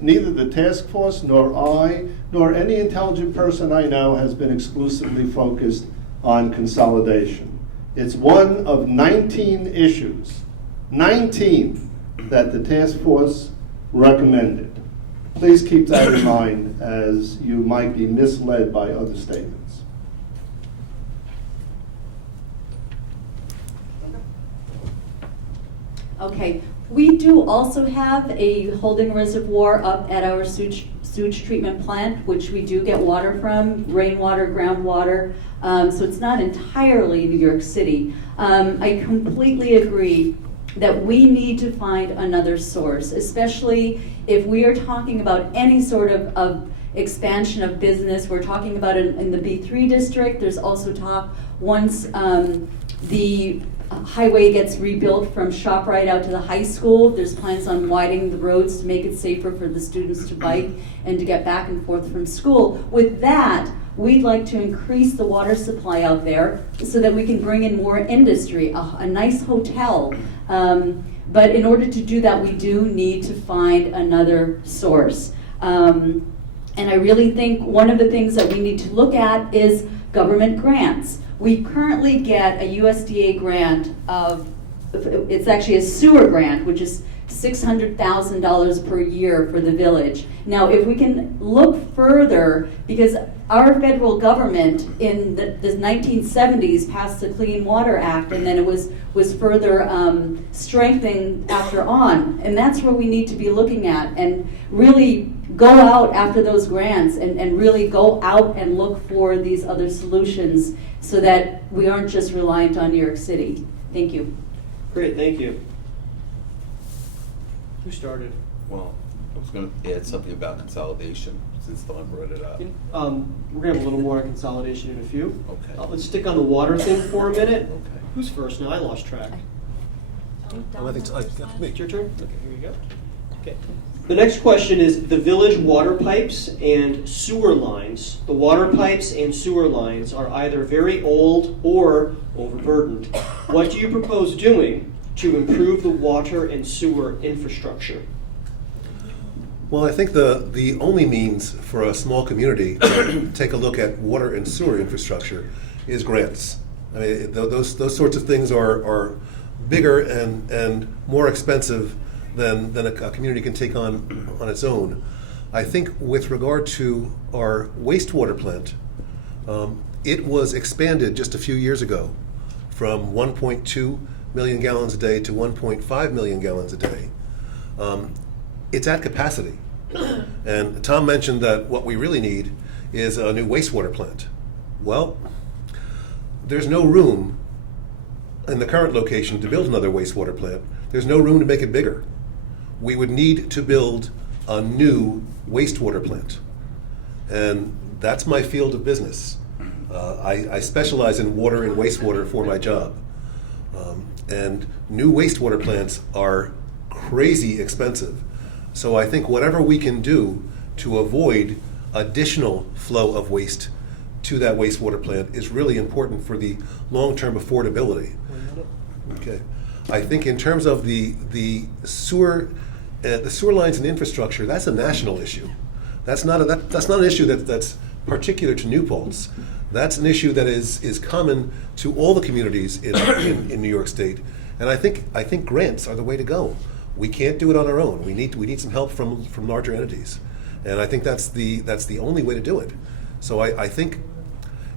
Neither the task force nor I nor any intelligent person I know has been exclusively focused on consolidation. It's one of 19 issues, 19, that the task force recommended. Please keep that in mind, as you might be misled by other statements. Okay, we do also have a holding reservoir up at our sewage treatment plant, which we do get water from, rainwater, groundwater, so it's not entirely New York City. I completely agree that we need to find another source, especially if we are talking about any sort of expansion of business. We're talking about it in the B3 district. There's also talk once the highway gets rebuilt from ShopRite out to the high school, there's plans on widening the roads to make it safer for the students to bike and to get back and forth from school. With that, we'd like to increase the water supply out there so that we can bring in more industry, a nice hotel. But in order to do that, we do need to find another source. And I really think one of the things that we need to look at is government grants. We currently get a USDA grant of, it's actually a sewer grant, which is $600,000 per year for the village. Now, if we can look further, because our federal government in the 1970s passed the Clean Water Act, and then it was further strengthened after on, and that's where we need to be looking at, and really go out after those grants and really go out and look for these other solutions so that we aren't just reliant on New York City. Thank you. Great, thank you. Who started? Well, I was going to add something about consolidation, since Don brought it up. We're going to have a little more on consolidation in a few. Okay. Let's stick on the water thing for a minute. Okay. Who's first now? I lost track. I think me. It's your turn? Okay, here you go. Okay. The next question is the village water pipes and sewer lines. The water pipes and sewer lines are either very old or overburdened. What do you propose doing to improve the water and sewer infrastructure? Well, I think the only means for a small community to take a look at water and sewer infrastructure is grants. I mean, those sorts of things are bigger and more expensive than a community can take on its own. I think with regard to our wastewater plant, it was expanded just a few years ago from 1.2 million gallons a day to 1.5 million gallons a day. It's at capacity. And Tom mentioned that what we really need is a new wastewater plant. Well, there's no room in the current location to build another wastewater plant. There's no room to make it bigger. We would need to build a new wastewater plant. And that's my field of business. I specialize in water and wastewater for my job. And new wastewater plants are crazy expensive. So I think whatever we can do to avoid additional flow of waste to that wastewater plant is really important for the long-term affordability. Okay. I think in terms of the sewer lines and infrastructure, that's a national issue. That's not an issue that's particular to New Paltz. That's an issue that is common to all the communities in New York State, And I think grants are the way to go. We can't do it on our own. We need some help from larger entities. And I think that's the only way to do it. So I think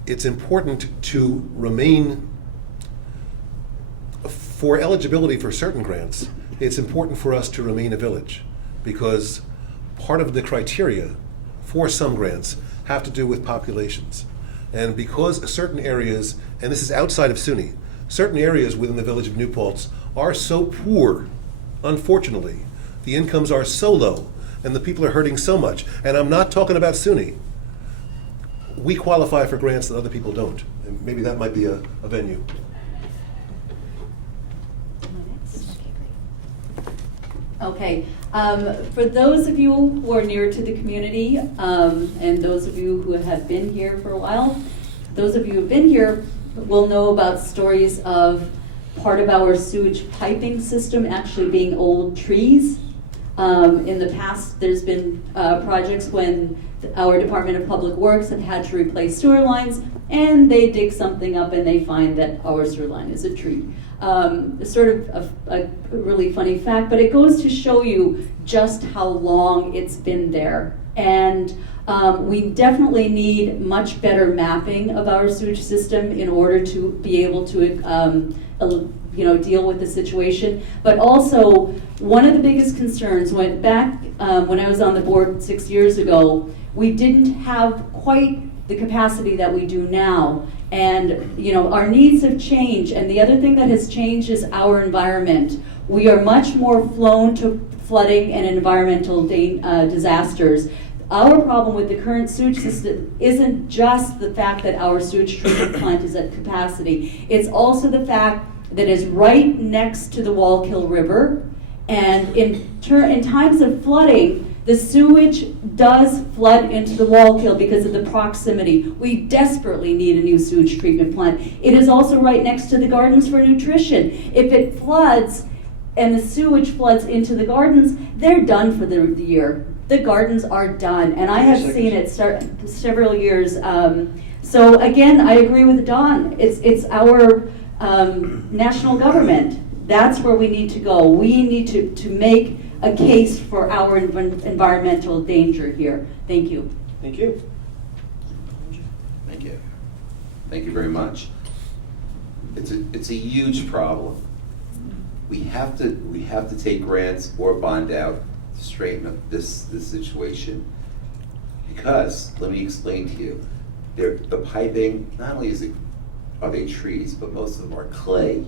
it's important to remain, for eligibility for certain grants, it's important for us to remain a village, because part of the criteria for some grants have to do with populations. And because certain areas, and this is outside of SUNY, certain areas within the village of New Paltz are so poor, unfortunately, the incomes are so low, and the people are hurting so much, and I'm not talking about SUNY, we qualify for grants that other people don't. And maybe that might be a venue. Okay, for those of you who are near to the community, and those of you who have been here for a while, those of you who have been here will know about stories of part of our sewage piping system actually being old trees. In the past, there's been projects when our Department of Public Works have had to replace sewer lines, and they dig something up and they find that our sewer line is a tree. Sort of a really funny fact, but it goes to show you just how long it's been there. And we definitely need much better mapping of our sewage system in order to be able to deal with the situation. But also, one of the biggest concerns when I was on the board 6 years ago, we didn't have quite the capacity that we do now. And our needs have changed, and the other thing that has changed is our environment. We are much more prone to flooding and environmental disasters. Our problem with the current sewage system isn't just the fact that our sewage treatment plant is at capacity. It's also the fact that it's right next to the Wallkill River, and in times of flooding, the sewage does flood into the Wallkill because of the proximity. We desperately need a new sewage treatment plant. It is also right next to the Gardens for Nutrition. If it floods and the sewage floods into the gardens, they're done for the year. The gardens are done, and I have seen it start several years. So again, I agree with Don. It's our national government. That's where we need to go. We need to make a case for our environmental danger here. Thank you. Thank you. Thank you. Thank you very much. It's a huge problem. We have to take grants or bond out to straighten up this situation. Because let me explain to you, the piping, not only are they trees, but most of them are clay,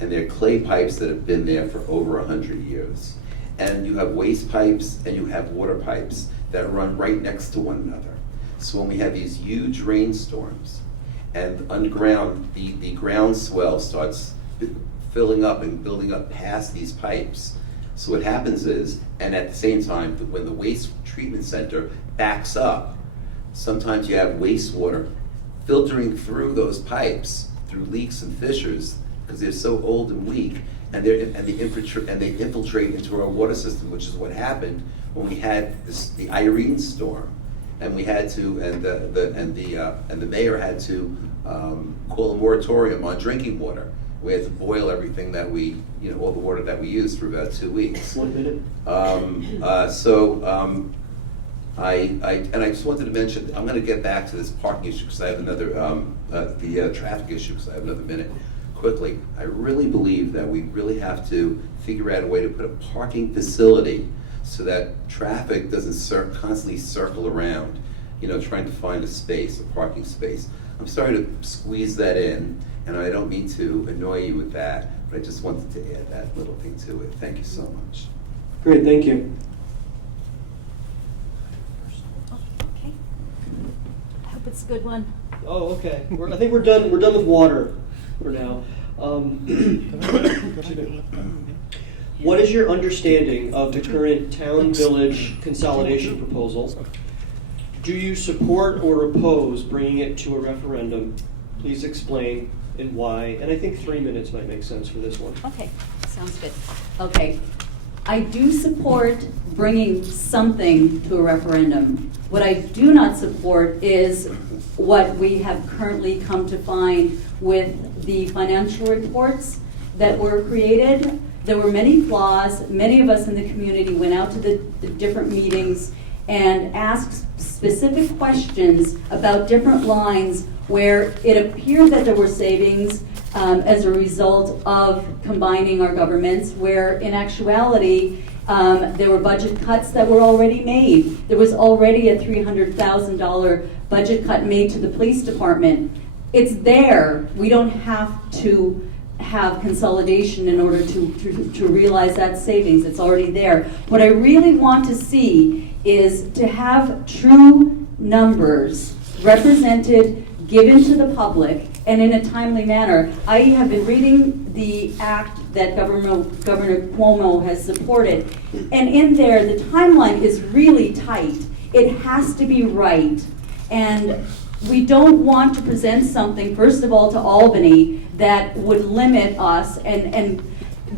and they're clay pipes that have been there for over 100 years. And you have waste pipes and you have water pipes that run right next to one another. So when we have these huge rainstorms and underground, the ground swell starts filling up and building up past these pipes. So what happens is, and at the same time, when the waste treatment center backs up, sometimes you have wastewater filtering through those pipes, through leaks and fissures, because they're so old and weak. And they infiltrate into our water system, which is what happened when we had the Irene storm, and we had to, and the mayor had to call a moratorium on drinking water. We had to boil everything that all the water that we used for about 2 weeks. 1 minute. I just wanted to mention, I'm going to get back to this parking issue because I have another the traffic issue because I have another minute. Quickly, I really believe that we really have to figure out a way to put a parking facility so that traffic doesn't constantly circle around, trying to find a space, a parking space. I'm sorry to squeeze that in, and I don't mean to annoy you with that, but I just wanted to add that little thing to it. Thank you so much. Great, thank you. Okay. I hope it's a good one. Oh, okay. I think we're done. We're done with water for now. What is your understanding of the current town-village consolidation proposal? Do you support or oppose bringing it to a referendum? Please explain and why. And I think 3 minutes might make sense for this one. Okay, sounds good. Okay, I do support bringing something to a referendum. What I do not support is what we have currently come to find with the financial reports. that were created, there were many flaws. Many of us in the community went out to the different meetings and asked specific questions about different lines where it appeared that there were savings as a result of combining our governments, where in actuality there were budget cuts that were already made. There was already a $300,000 budget cut made to the police department. It's there. We don't have to have consolidation in order to realize that savings. It's already there. What I really want to see is to have true numbers represented, given to the public, and in a timely manner. I have been reading the act that Governor Cuomo has supported, and in there the timeline is really tight. It has to be right, and we don't want to present something, first of all, to Albany that would limit us and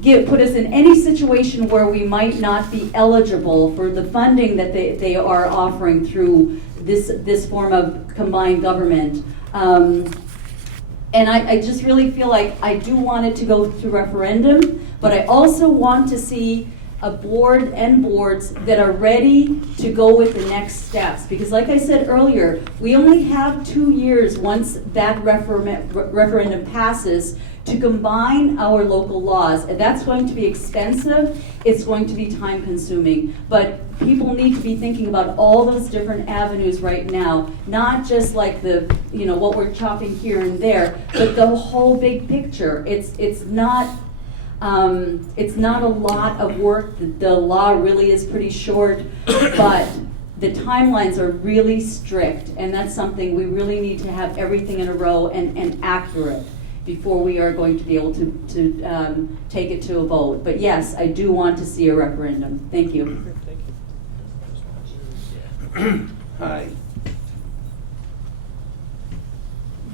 put us in any situation where we might not be eligible for the funding that they are offering through this form of combined government. And I just really feel like I do want it to go through referendum, but I also want to see a board and boards that are ready to go with the next steps. Because like I said earlier, we only have 2 years once that referendum passes to combine our local laws. And that's going to be expensive, it's going to be time consuming. But people need to be thinking about all those different avenues right now, not just like the, what we're chopping here and there, but the whole big picture. It's not a lot of work. The law really is pretty short, but the timelines are really strict, and that's something we really need to have everything in a row and accurate before we are going to be able to take it to a vote. But yes, I do want to see a referendum. Thank you. Hi.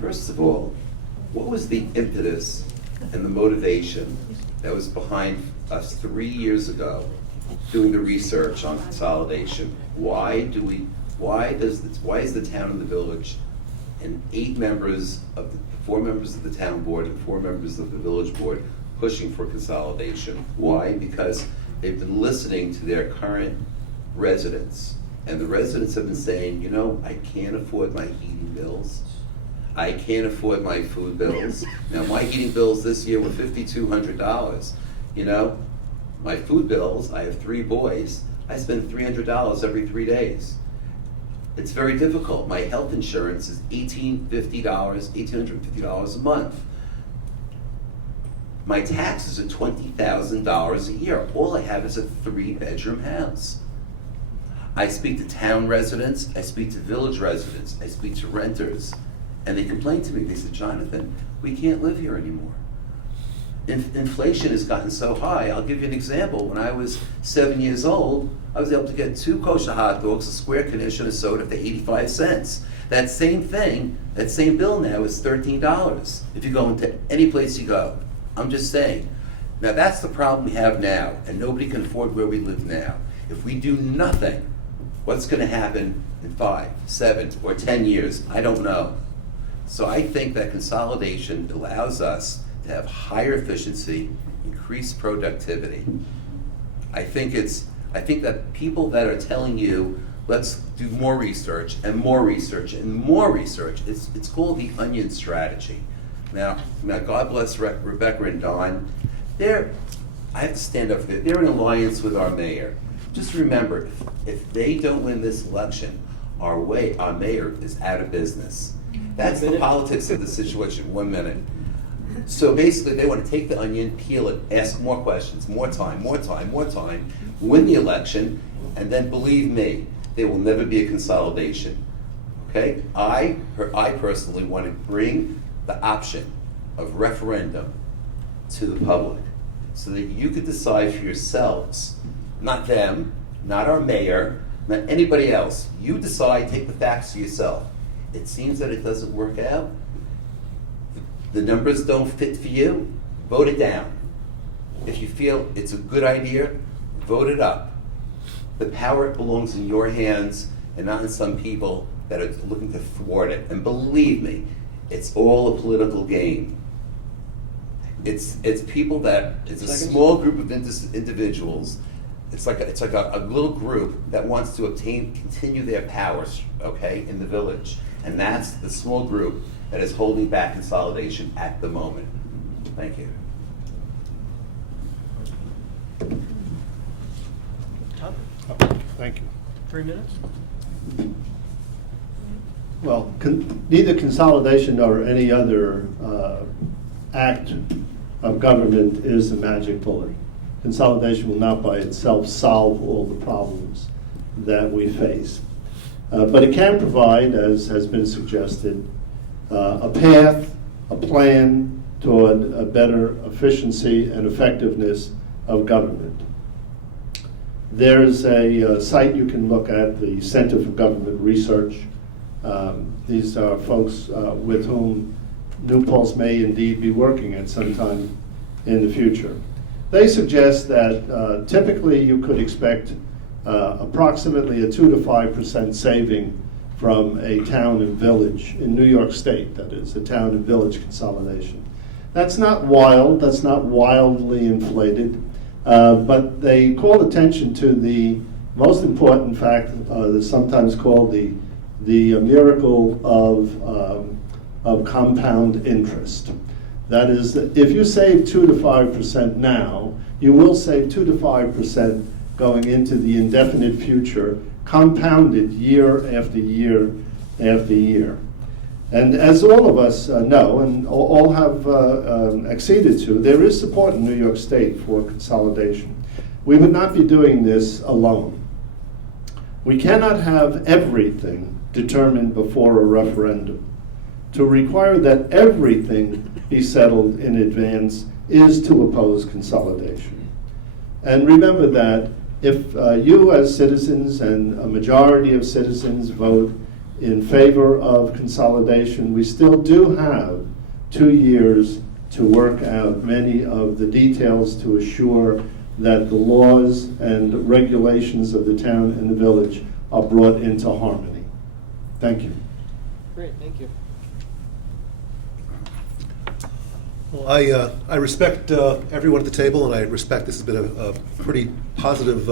First of all, what was the impetus and the motivation that was behind us 3 years ago doing the research on consolidation? Why is the town and the village and 4 members of the town board and 4 members of the village board pushing for consolidation? Why? Because they've been listening to their current residents, and the residents have been saying, I can't afford my heating bills. I can't afford my food bills. Now, my heating bills this year were $5,200. My food bills, I have 3 boys, I spend $300 every 3 days. It's very difficult. My health insurance is $1,850 a month. My taxes are $20,000 a year. All I have is a 3-bedroom house. I speak to town residents, I speak to village residents, I speak to renters, and they complain to me. They said, Jonathan, we can't live here anymore. Inflation has gotten so high. I'll give you an example. When I was 7 years old, I was able to get 2 kosher hot dogs, a square knish, and a soda for 85 cents. That same thing, that same bill now is $13 if you go into any place you go. I'm just saying. Now that's the problem we have now, and nobody can afford where we live now. If we do nothing, what's going to happen in 5, 7, or 10 years? I don't know. So I think that consolidation allows us to have higher efficiency, increased productivity. I think that people that are telling you, let's do more research and more research and more research, it's called the onion strategy. Now God bless Rebecca and Don. I have to stand up for them. They're in alliance with our mayor. Just remember, if they don't win this election, our mayor is out of business. That's the politics of the situation. 1 minute. So basically, they want to take the onion, peel it, ask more questions, more time, win the election, and then believe me, there will never be a consolidation. Okay? I personally want to bring the option of referendum to the public so that you could decide for yourselves, not them, not our mayor, not anybody else. You decide, take the facts to yourself. It seems that it doesn't work out. The numbers don't fit for you, vote it down. If you feel it's a good idea, vote it up. The power belongs in your hands and not in some people that are looking to thwart it. And believe me, it's all a political game. It's people that, it's a Seconds. small group of individuals. It's like a little group that wants to continue their powers, okay, in the village. And that's the small group that is holding back consolidation at the moment. Thank you. Tom, Thank you. 3 minutes? Well, neither consolidation nor any other act of government is a magic bullet. Consolidation will not by itself solve all the problems that we face. But it can provide, as has been suggested, a path, a plan toward a better efficiency and effectiveness of government. There's a site you can look at, the Center for Government Research. These are folks with whom New Paltz may indeed be working at some time in the future. They suggest that typically you could expect approximately a 2 to 5% saving from a town and village in New York State, that is, a town and village consolidation. That's not wild, that's not wildly inflated, but they call attention to the most important fact that's sometimes called the miracle of compound interest. That is, that if you save 2 to 5% now, you will save 2 to 5% going into the indefinite future, compounded year after year after year. And as all of us know, and all have acceded to, there is support in New York State for consolidation. We would not be doing this alone. We cannot have everything determined before a referendum. To require that everything be settled in advance is to oppose consolidation. And remember that if you as citizens and a majority of citizens vote in favor of consolidation, we still do have 2 years to work out many of the details to assure that the laws and regulations of the town and the village are brought into harmony. Thank you. Great, thank you. Well, I respect everyone at the table, and I respect this has been a pretty positive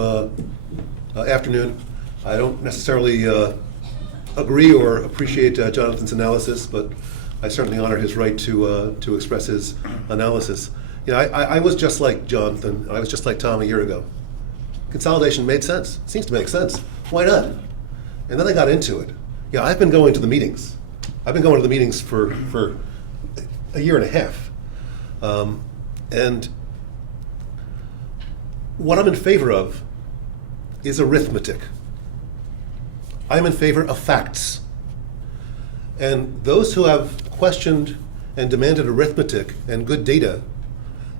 afternoon. I don't necessarily agree or appreciate Jonathan's analysis, but I certainly honor his right to express his analysis. You know, I was just like Jonathan, I was just like Tom a year ago. Consolidation made sense. It seems to make sense. Why not? And then I got into it. Yeah, I've been going to the meetings. I've been going to the meetings for a year and a half. And what I'm in favor of is arithmetic. I'm in favor of facts. And those who have questioned and demanded arithmetic and good data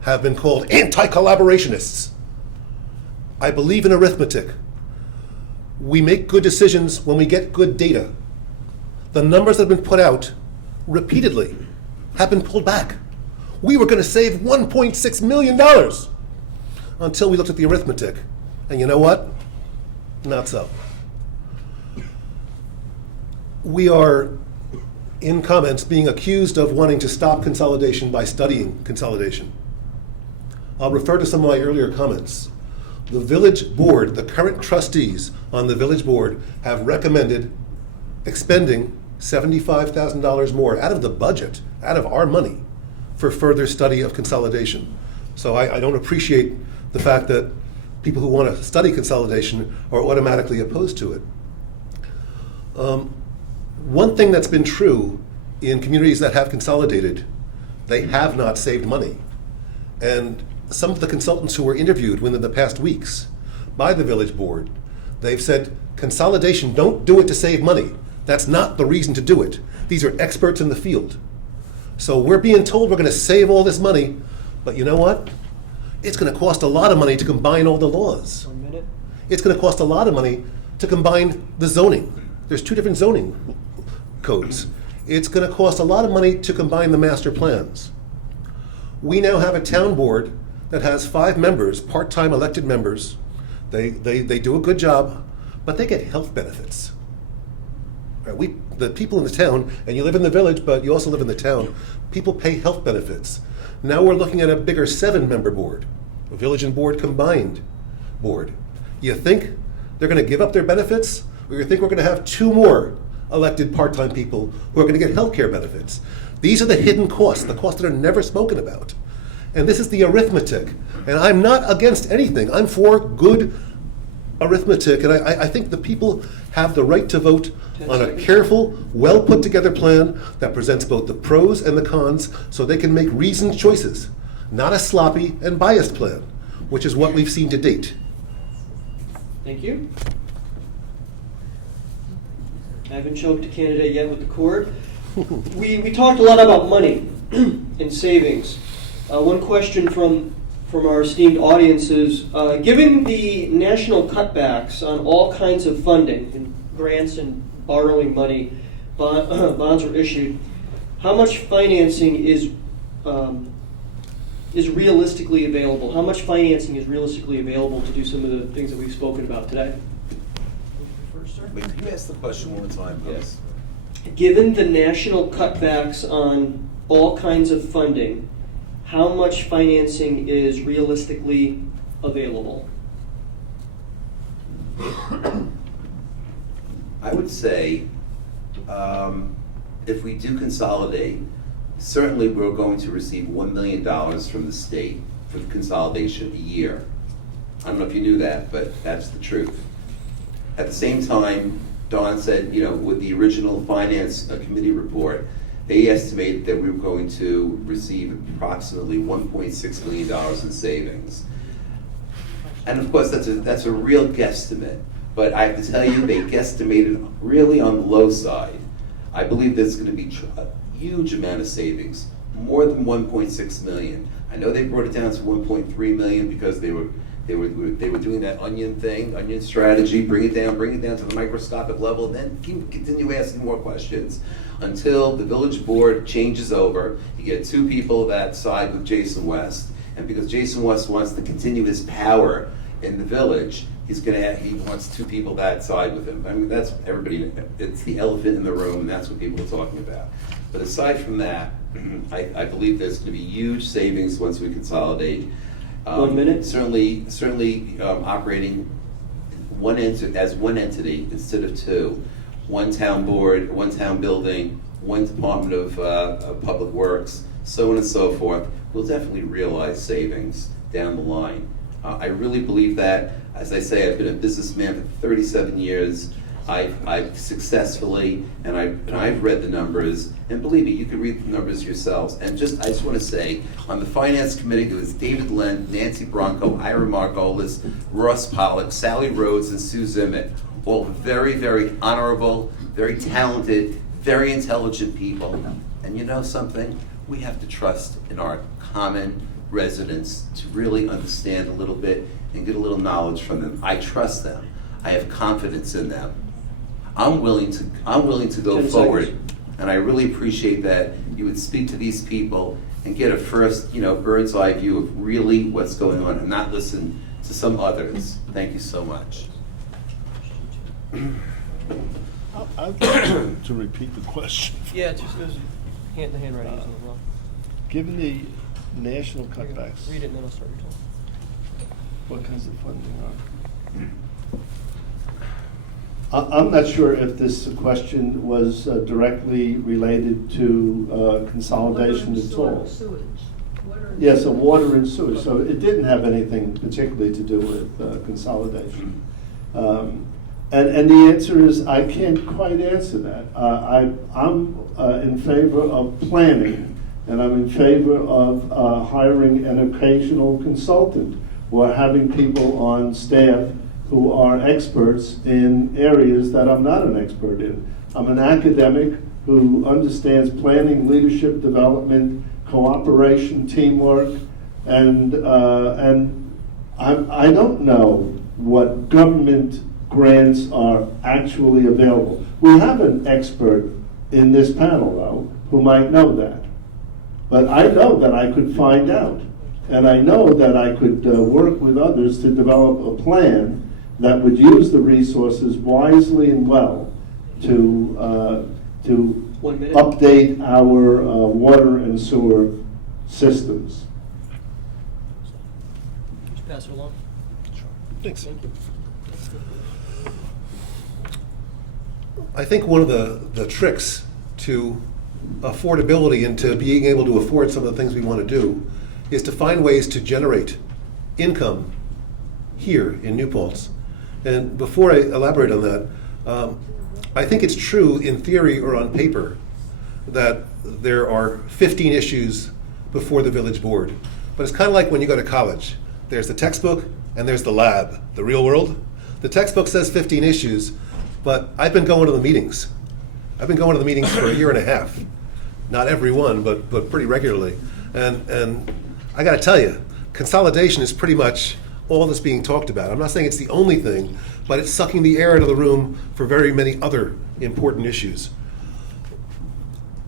have been called anti-collaborationists. I believe in arithmetic. We make good decisions when we get good data. The numbers that have been put out repeatedly have been pulled back. We were going to save $1.6 million until we looked at the arithmetic. And you know what? Not so. We are, in comments, being accused of wanting to stop consolidation by studying consolidation. I'll refer to some of my earlier comments. The village board, the current trustees on the village board, have recommended expending $75,000 more out of the budget, out of our money, for further study of consolidation. So I don't appreciate the fact that people who want to study consolidation are automatically opposed to it. One thing that's been true in communities that have consolidated, they have not saved money. And some of the consultants who were interviewed within the past weeks by the village board, they've said, consolidation, don't do it to save money. That's not the reason to do it. These are experts in the field. So we're being told we're going to save all this money, but you know what? It's going to cost a lot of money to combine all the laws. 1 minute. It's going to cost a lot of money to combine the zoning. There's 2 different zoning codes. It's going to cost a lot of money to combine the master plans. We now have a town board that has 5 members, part-time elected members. They do a good job, but they get health benefits. Right, the people in the town, and you live in the village, but you also live in the town, people pay health benefits. Now we're looking at a bigger 7-member board, a village and board combined board. You think they're going to give up their benefits, or you think we're going to have 2 more elected part-time people who are going to get health care benefits? These are the hidden costs, the costs that are never spoken about. And this is the arithmetic. And I'm not against anything. I'm for good arithmetic, and I think the people have the right to vote on a careful, well put together plan that presents both the pros and the cons so they can make reasoned choices, not a sloppy and biased plan, which is what we've seen to date. Thank you. I haven't choked a candidate yet with the court. We talked a lot about money and savings. One question from our esteemed audience is, given the national cutbacks on all kinds of funding, and grants and borrowing money, bonds were issued, how much financing is realistically available? How much financing is realistically available to do some of the things that we've spoken about today? Wait, can you ask the question one more time, please? Yes. Given the national cutbacks on all kinds of funding, how much financing is realistically available? I would say, if we do consolidate, certainly we're going to receive $1 million from the state for the consolidation a year. I don't know if you knew that, but that's the truth. At the same time, Dawn said, with the original Finance Committee report, they estimated that we were going to receive approximately $1.6 million in savings. And of course, that's a real guesstimate. But I have to tell you, they guesstimated really on the low side. I believe there's going to be a huge amount of savings, more than 1.6 million. I know they brought it down to 1.3 million because they were doing that onion strategy, bring it down to the microscopic level, and then continue asking more questions until the village board changes over. You get 2 people that side with Jason West, and because Jason West wants to continue his power in the village, he wants 2 people that side with him. I mean, that's everybody. It's the elephant in the room, and that's what people are talking about. But aside from that, I believe there's going to be huge savings once we consolidate. 1 minute. Certainly, operating as one entity instead of 2. 1 town board, 1 town building, 1 Department of Public Works, so on and so forth. We'll definitely realize savings down the line. I really believe that. As I say, I've been a businessman for 37 years. I've successfully, and I've read the numbers, and believe me, you can read the numbers yourselves. And I just want to say, on the Finance Committee, there was David Lent, Nancy Bronco, Ira Margolis, Ross Pollock, Sally Rhodes, and Sue Zimmett, all very, very honorable, very talented, very intelligent people. And you know something? We have to trust in our common residents to really understand a little bit and get a little knowledge from them. I trust them. I have confidence in them. I'm willing to go forward, and I really appreciate that you would speak to these people and get a first, bird's eye view of really what's going on, and not listen to some others. Thank you so much. I'd like to repeat the question. Yeah, just there's the handwriting is on the wall. Given the national cutbacks, Read it and then I'll start your talk. what kinds of funding are? I'm not sure if this question was directly related to consolidation at all. Yes, water and sewage. So it didn't have anything particularly to do with consolidation. And the answer is I can't quite answer that. I'm in favor of planning, and I'm in favor of hiring an occasional consultant or having people on staff who are experts in areas that I'm not an expert in. I'm an academic who understands planning, leadership development, cooperation, teamwork, and I don't know what government grants are actually available. We have an expert in this panel, though, who might know that. But I know that I could find out, and I know that I could work with others to develop a plan that would use the resources wisely and well to to 1 minute. update our water and sewer systems. Just pass it along. Thanks. I think one of the tricks to affordability and to being able to afford some of the things we want to do is to find ways to generate income here in New Paltz. And before I elaborate on that, I think it's true in theory or on paper that there are 15 issues before the village board. But it's kind of like when you go to college. There's the textbook and there's the lab, the real world. The textbook says 15 issues, but I've been going to the meetings. I've been going to the meetings for a year and a half. Not every one, but pretty regularly. And I got to tell you, consolidation is pretty much all that's being talked about. I'm not saying it's the only thing, but it's sucking the air out of the room for very many other important issues.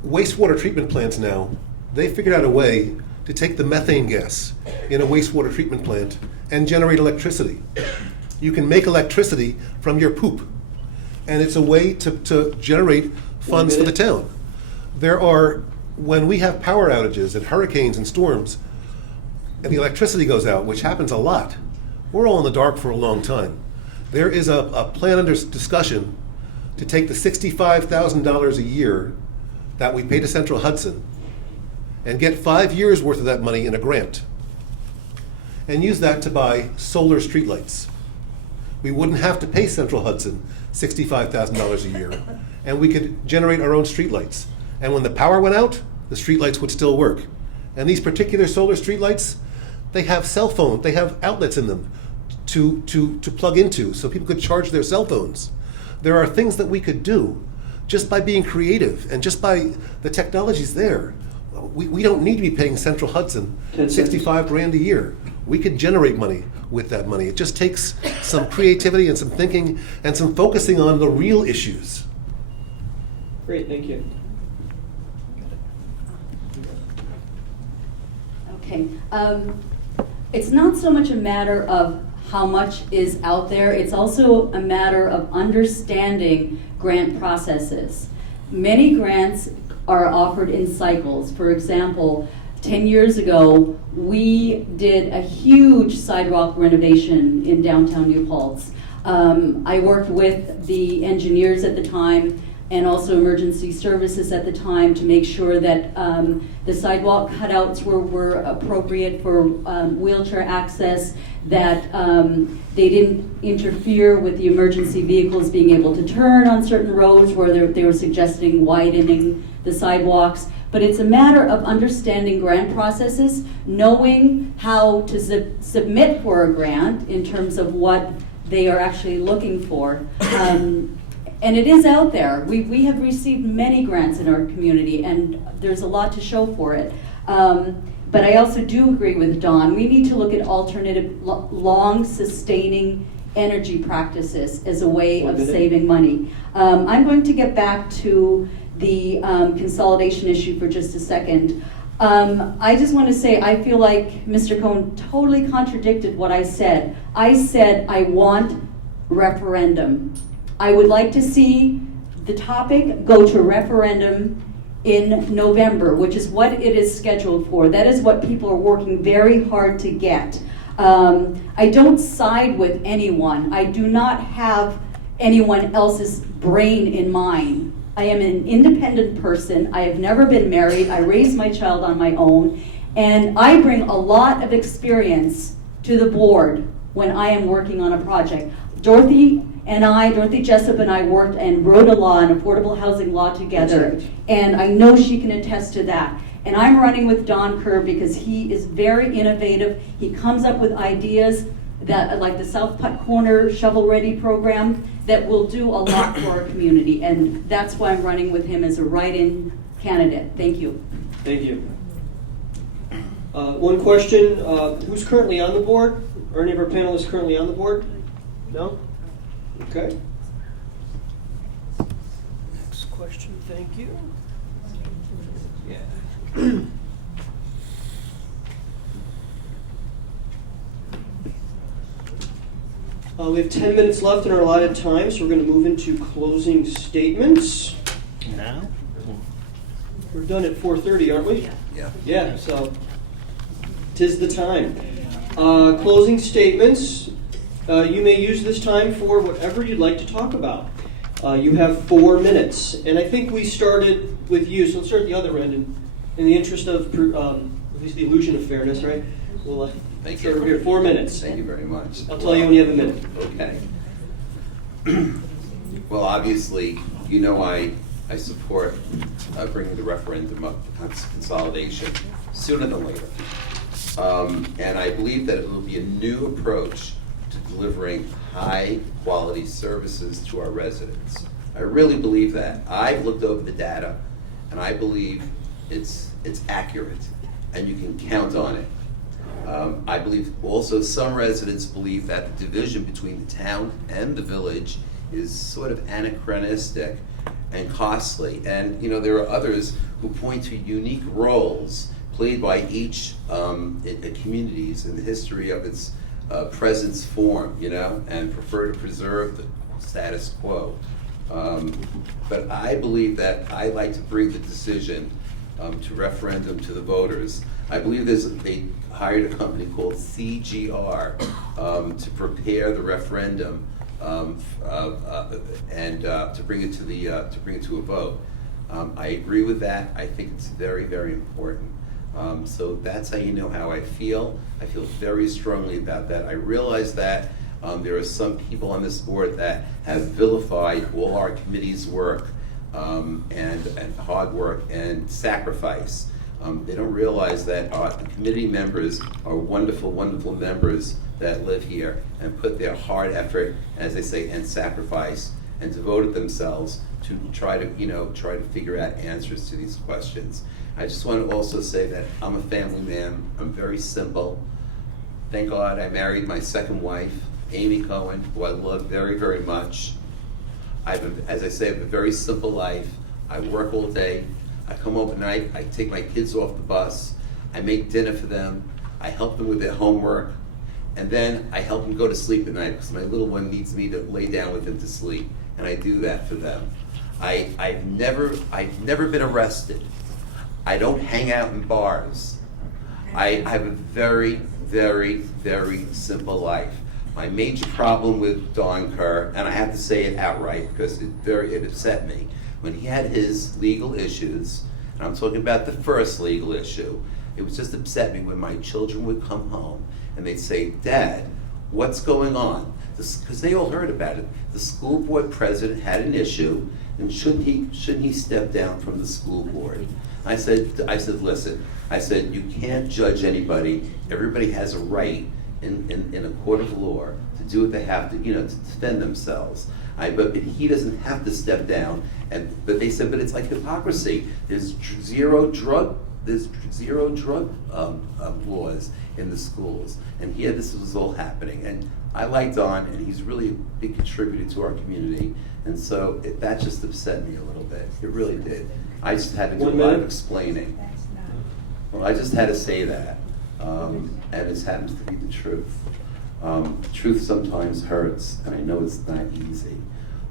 Wastewater treatment plants now, they figured out a way to take the methane gas in a wastewater treatment plant and generate electricity. You can make electricity from your poop. And it's a way to generate funds for the town. There are, when we have power outages and hurricanes and storms, and the electricity goes out, which happens a lot, we're all in the dark for a long time. There is a plan under discussion to take the $65,000 a year that we pay to Central Hudson and get 5 years worth of that money in a grant and use that to buy solar streetlights. We wouldn't have to pay Central Hudson $65,000 a year, and we could generate our own streetlights. And when the power went out, the streetlights would still work. And these particular solar streetlights, they have cell phone, they have outlets in them to plug into, so people could charge their cell phones. There are things that we could do just by being creative and just by the technologies there. We don't need to be paying Central Hudson 65 grand a year. We could generate money with that money. It just takes some creativity and some thinking and some focusing on the real issues. Great, thank you. Okay. It's not so much a matter of how much is out there, it's also a matter of understanding grant processes. Many grants are offered in cycles. For example, 10 years ago, we did a huge sidewalk renovation in downtown New Paltz. I worked with the engineers at the time and also emergency services at the time to make sure that the sidewalk cutouts were appropriate for wheelchair access, that they didn't interfere with the emergency vehicles being able to turn on certain roads where they were suggesting widening the sidewalks. But it's a matter of understanding grant processes, knowing how to submit for a grant in terms of what they are actually looking for. And it is out there. We have received many grants in our community, and there's a lot to show for it. But I also do agree with Don. We need to look at alternative, long-sustaining energy practices as a way of saving money. I'm going to get back to the consolidation issue for just a second. I just want to say I feel like Mr. Cohen totally contradicted what I said. I said I want referendum. I would like to see the topic go to referendum in November, which is what it is scheduled for. That is what people are working very hard to get. I don't side with anyone. I do not have anyone else's brain in mind. I am an independent person. I have never been married. I raised my child on my own. And I bring a lot of experience to the board when I am working on a project. Dorothy Jessup and I worked and wrote a law, an affordable housing law together. And I know she can attest to that. And I'm running with Don Kerr because he is very innovative. He comes up with ideas that, like the South Putt Corner Shovel Ready program, that will do a lot for our community. And that's why I'm running with him as a write-in candidate. Thank you. Thank you. One question, who's currently on the board? Are any of our panelists currently on the board? No? Okay. Next question, thank you. Yeah. We have 10 minutes left in our allotted time, so we're going to move into closing statements. Now? We're done at 4:30, aren't we? Yeah. Yeah, so 'tis the time. Closing statements. You may use this time for whatever you'd like to talk about. You have 4 minutes, and I think we started with you, so let's start at the other end. And in the interest of at least the illusion of fairness, right? We'll Thank start you. over here. 4 minutes. Thank you very much. I'll tell you when you have a minute. Okay. Well, obviously, you know I support bringing the referendum up on consolidation sooner than later. And I believe that it will be a new approach to delivering high-quality services to our residents. I really believe that. I've looked over the data, and I believe it's accurate, and you can count on it. I believe also some residents believe that the division between the town and the village is sort of anachronistic and costly. And you know, there are others who point to unique roles played by each communities in the history of its presence form, you know, and prefer to preserve the status quo. But I believe that I like to bring the decision to referendum to the voters. I believe they hired a company called CGR to prepare the referendum and to bring it to a vote. I agree with that. I think it's very, very important. So that's how you know how I feel. I feel very strongly about that. I realize that there are some people on this board that have vilified all our committee's work and hard work and sacrifice. They don't realize that the committee members are wonderful, wonderful members that live here and put their hard effort, as they say, and sacrifice, and devoted themselves to try to figure out answers to these questions. I just want to also say that I'm a family man. I'm very simple. Thank God I married my second wife, Amy Cohen, who I love very, very much. As I say, I have a very simple life. I work all day. I come home at night. I take my kids off the bus. I make dinner for them. I help them with their homework. And then I help them go to sleep at night because my little one needs me to lay down with him to sleep. And I do that for them. I've never been arrested. I don't hang out in bars. I have a very, very, very simple life. My major problem with Don Kerr, and I have to say it outright because it upset me, when he had his legal issues, and I'm talking about the first legal issue, it was just upset me when my children would come home and they'd say, "Dad, what's going on?" Because they all heard about it. The school board president had an issue, and shouldn't he step down from the school board? I said, listen, I said, you can't judge anybody. Everybody has a right in a court of law to do what they have to, to defend themselves. But he doesn't have to step down. But they said, but it's like hypocrisy. There's zero drug laws in the schools, and here this was all happening. And I like Don, and he's really a big contributor to our community. And so that just upset me a little bit. It really did. I just had to do a lot of explaining. Well, I just had to say that, and this happens to be the truth. Truth sometimes hurts, and I know it's not easy.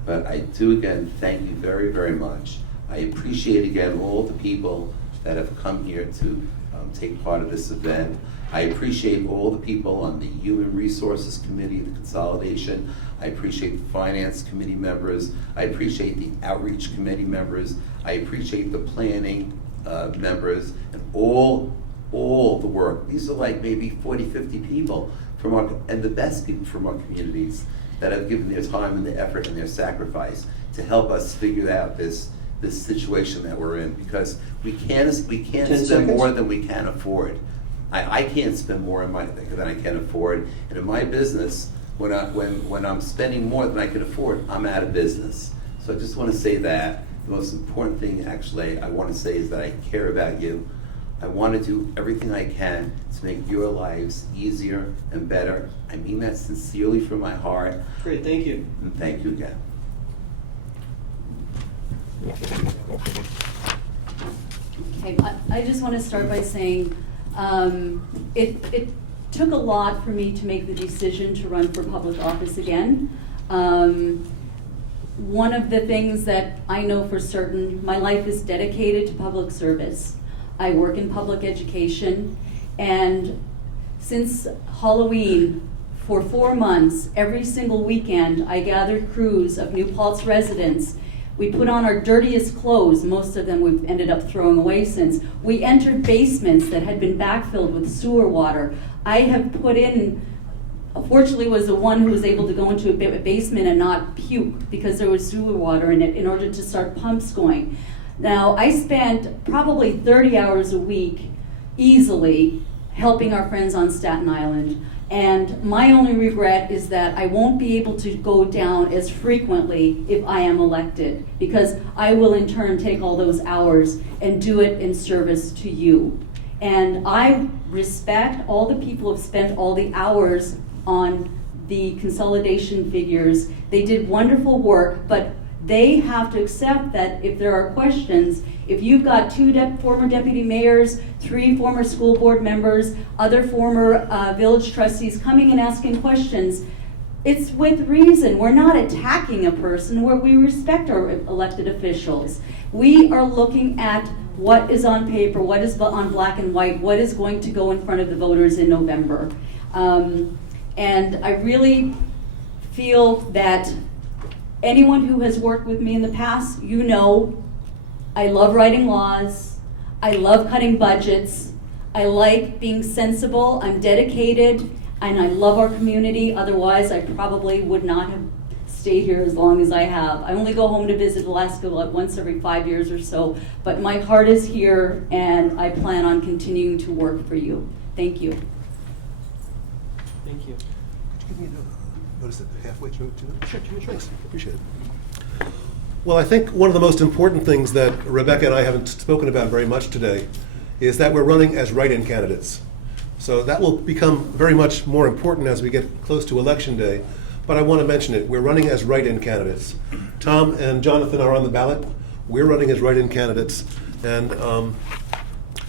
But I do, again, thank you very, very much. I appreciate, again, all the people that have come here to take part of this event. I appreciate all the people on the Human Resources Committee, the Consolidation. I appreciate the Finance Committee members. I appreciate the Outreach Committee members. I appreciate the Planning members and all the work. These are like maybe 40, 50 people and the best people from our communities that have given their time and their effort and their sacrifice to help us figure out this situation that we're in, because we can't spend more than we can afford. I can't spend more than I can afford, and in my business, when I'm spending more than I can afford, I'm out of business. So I just want to say that the most important thing, actually, I want to say is that I care about you. I want to do everything I can to make your lives easier and better. I mean that sincerely from my heart. Great, thank you. And thank you again. Okay, I just want to start by saying it took a lot for me to make the decision to run for public office again. one of the things that I know for certain, my life is dedicated to public service. I work in public education, and since Halloween, for 4 months, every single weekend, I gathered crews of New Paltz residents. We put on our dirtiest clothes, most of them we've ended up throwing away since. We entered basements that had been backfilled with sewer water. I have put in, fortunately was the one who was able to go into a basement and not puke because there was sewer water in it in order to start pumps going. Now, I spent probably 30 hours a week easily helping our friends on Staten Island. And my only regret is that I won't be able to go down as frequently if I am elected, because I will in turn take all those hours and do it in service to you. And I respect all the people who have spent all the hours on the consolidation figures. They did wonderful work, but they have to accept that if there are questions, if you've got 2 former deputy mayors, 3 former school board members, other former village trustees coming and asking questions, it's with reason. We're not attacking a person where we respect our elected officials. We are looking at what is on paper, what is on black and white, what is going to go in front of the voters in November. And I really feel that anyone who has worked with me in the past, you know, I love writing laws, I love cutting budgets, I like being sensible, I'm dedicated, and I love our community. Otherwise, I probably would not have stayed here as long as I have. I only go home to visit Alaska like once every 5 years or so, but my heart is here, and I plan on continuing to work for you. Thank you. Thank you. Could you give me a notice at halfway through? Sure, thanks. Appreciate it. Well, I think one of the most important things that Rebecca and I haven't spoken about very much today is that we're running as write-in candidates. So that will become very much more important as we get close to Election Day, but I want to mention it. We're running as write-in candidates. Tom and Jonathan are on the ballot. We're running as write-in candidates, and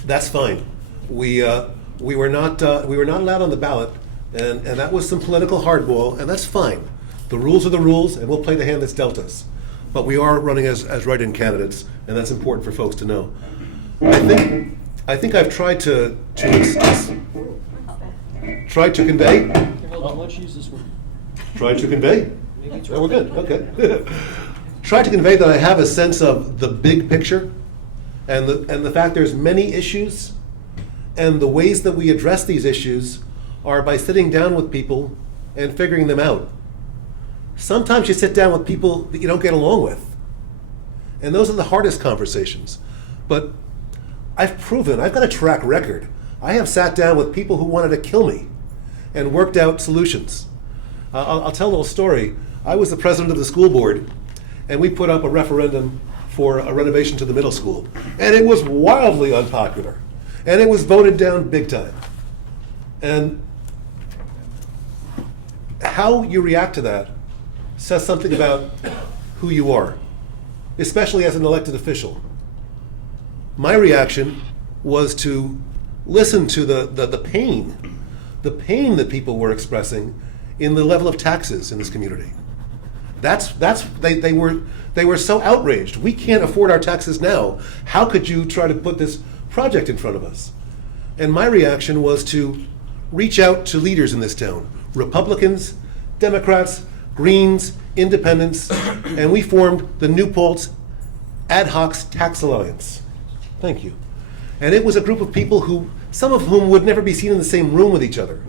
that's fine. We were not allowed on the ballot, and that was some political hardball, and that's fine. The rules are the rules, and we'll play the hand that's dealt us. But we are running as write-in candidates, and that's important for folks to know. I think I've tried to convey. Hold on, why don't you use this one? Tried to convey. Oh, we're good. Okay. Tried to convey that I have a sense of the big picture, and the fact there's many issues, and the ways that we address these issues are by sitting down with people and figuring them out. Sometimes you sit down with people that you don't get along with, and those are the hardest conversations. But I've proven, I've got a track record. I have sat down with people who wanted to kill me and worked out solutions. I'll tell a little story. I was the president of the school board, and we put up a referendum for a renovation to the middle school, and it was wildly unpopular, and it was voted down big time. And how you react to that says something about who you are, especially as an elected official. My reaction was to listen to the pain that people were expressing in the level of taxes in this community. They were so outraged. We can't afford our taxes now. How could you try to put this project in front of us? And my reaction was to reach out to leaders in this town, Republicans, Democrats, Greens, Independents, and we formed the New Paltz Ad Hoc Tax Alliance. Thank you. And it was a group of people who, some of whom would never be seen in the same room with each other.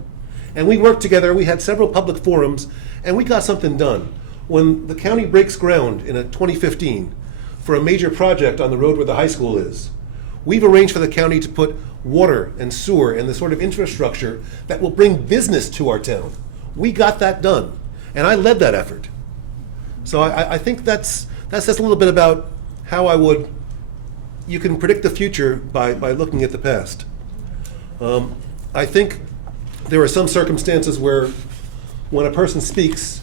And we worked together, we had several public forums, and we got something done. When the county breaks ground in 2015 for a major project on the road where the high school is, we've arranged for the county to put water and sewer and the sort of infrastructure that will bring business to our town. We got that done, and I led that effort. So I think that says a little bit about how you can predict the future by looking at the past. I think there are some circumstances where when a person speaks,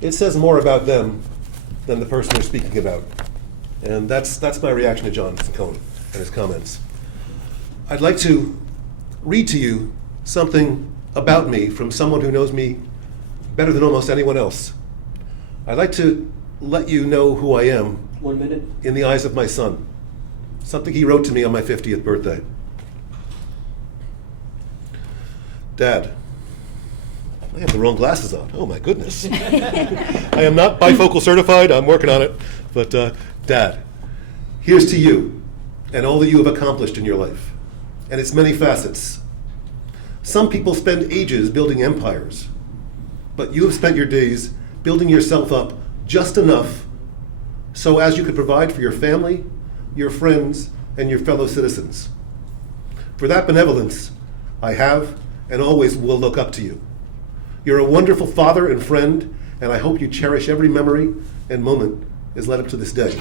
it says more about them than the person they're speaking about. And that's my reaction to Jonathan Cohen and his comments. I'd like to read to you something about me from someone who knows me better than almost anyone else. I'd like to let you know who I am 1 minute. in the eyes of my son. Something he wrote to me on my 50th birthday. Dad, I have the wrong glasses on. Oh my goodness. I am not bifocal certified. I'm working on it. But Dad, here's to you and all that you have accomplished in your life and its many facets. Some people spend ages building empires, but you have spent your days building yourself up just enough so as you could provide for your family, your friends, and your fellow citizens. For that benevolence, I have and always will look up to you. You're a wonderful father and friend, and I hope you cherish every memory and moment as led up to this day.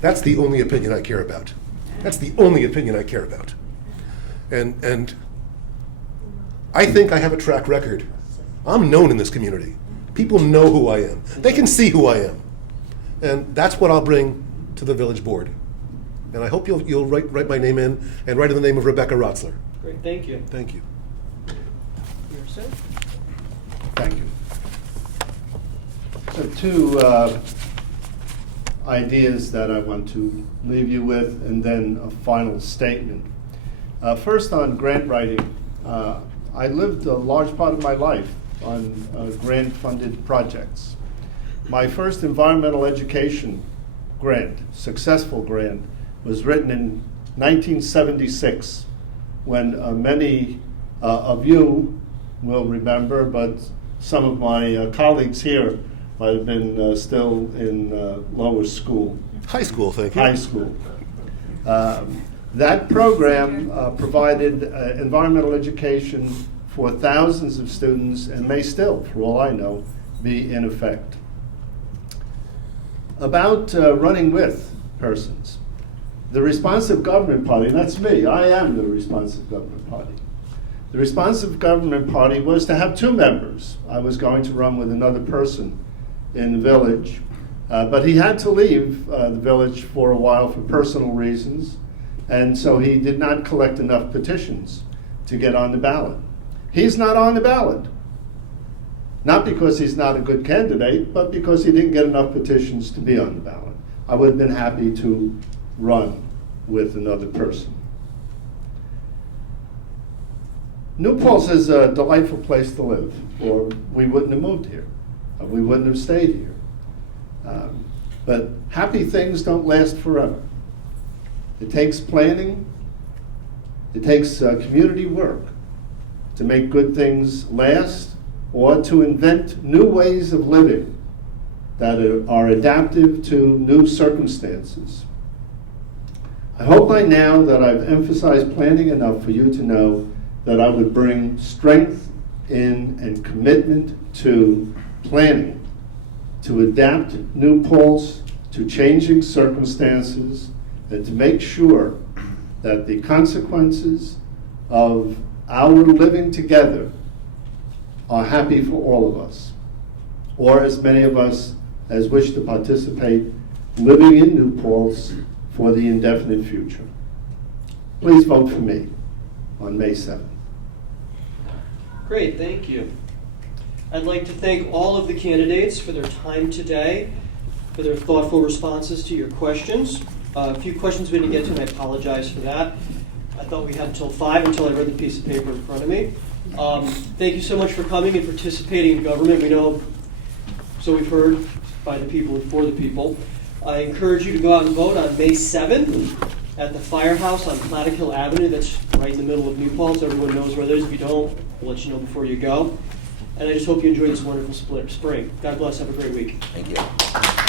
That's the only opinion I care about. That's the only opinion I care about. And I think I have a track record. I'm known in this community. People know who I am. They can see who I am. And that's what I'll bring to the village board. And I hope you'll write my name in and write in the name of Rebecca Rotzler. Great, thank you. Thank you. You're set. Thank you. So two ideas that I want to leave you with, and then a final statement. First, on grant writing. I lived a large part of my life on grant-funded projects. My first environmental education grant, successful grant, was written in 1976, when many of you will remember, but some of my colleagues here might have been still in lower school. High school, thank you. High school. That program provided environmental education for thousands of students, and may still, for all I know, be in effect. About running with persons. The Responsive Government Party, and that's me, I am the Responsive Government Party. The Responsive Government Party was to have two members. I was going to run with another person in the village, but he had to leave the village for a while for personal reasons, and so he did not collect enough petitions to get on the ballot. He's not on the ballot. Not because he's not a good candidate, but because he didn't get enough petitions to be on the ballot. I would have been happy to run with another person. New Paltz is a delightful place to live, or we wouldn't have moved here. We wouldn't have stayed here. But happy things don't last forever. It takes planning, it takes community work to make good things last, or to invent new ways of living that are adaptive to new circumstances. I hope by now that I've emphasized planning enough for you to know that I would bring strength in and commitment to planning, to adapt New Paltz to changing circumstances, and to make sure that the consequences of our living together are happy for all of us, or as many of us as wish to participate, living in New Paltz for the indefinite future. Please vote for me on May 7th. Great, thank you. I'd like to thank all of the candidates for their time today, for their thoughtful responses to your questions. A few questions we didn't get to, and I apologize for that. I thought we had until 5 until I read the piece of paper in front of me. Thank you so much for coming and participating in government. We know, so we've heard, by the people and for the people. I encourage you to go out and vote on May 7th at the Firehouse on Platic Hill Avenue. That's right in the middle of New Paltz. Everyone knows where it is. If you don't, we'll let you know before you go. And I just hope you enjoy this wonderful spring. God bless. Have a great week. Thank you.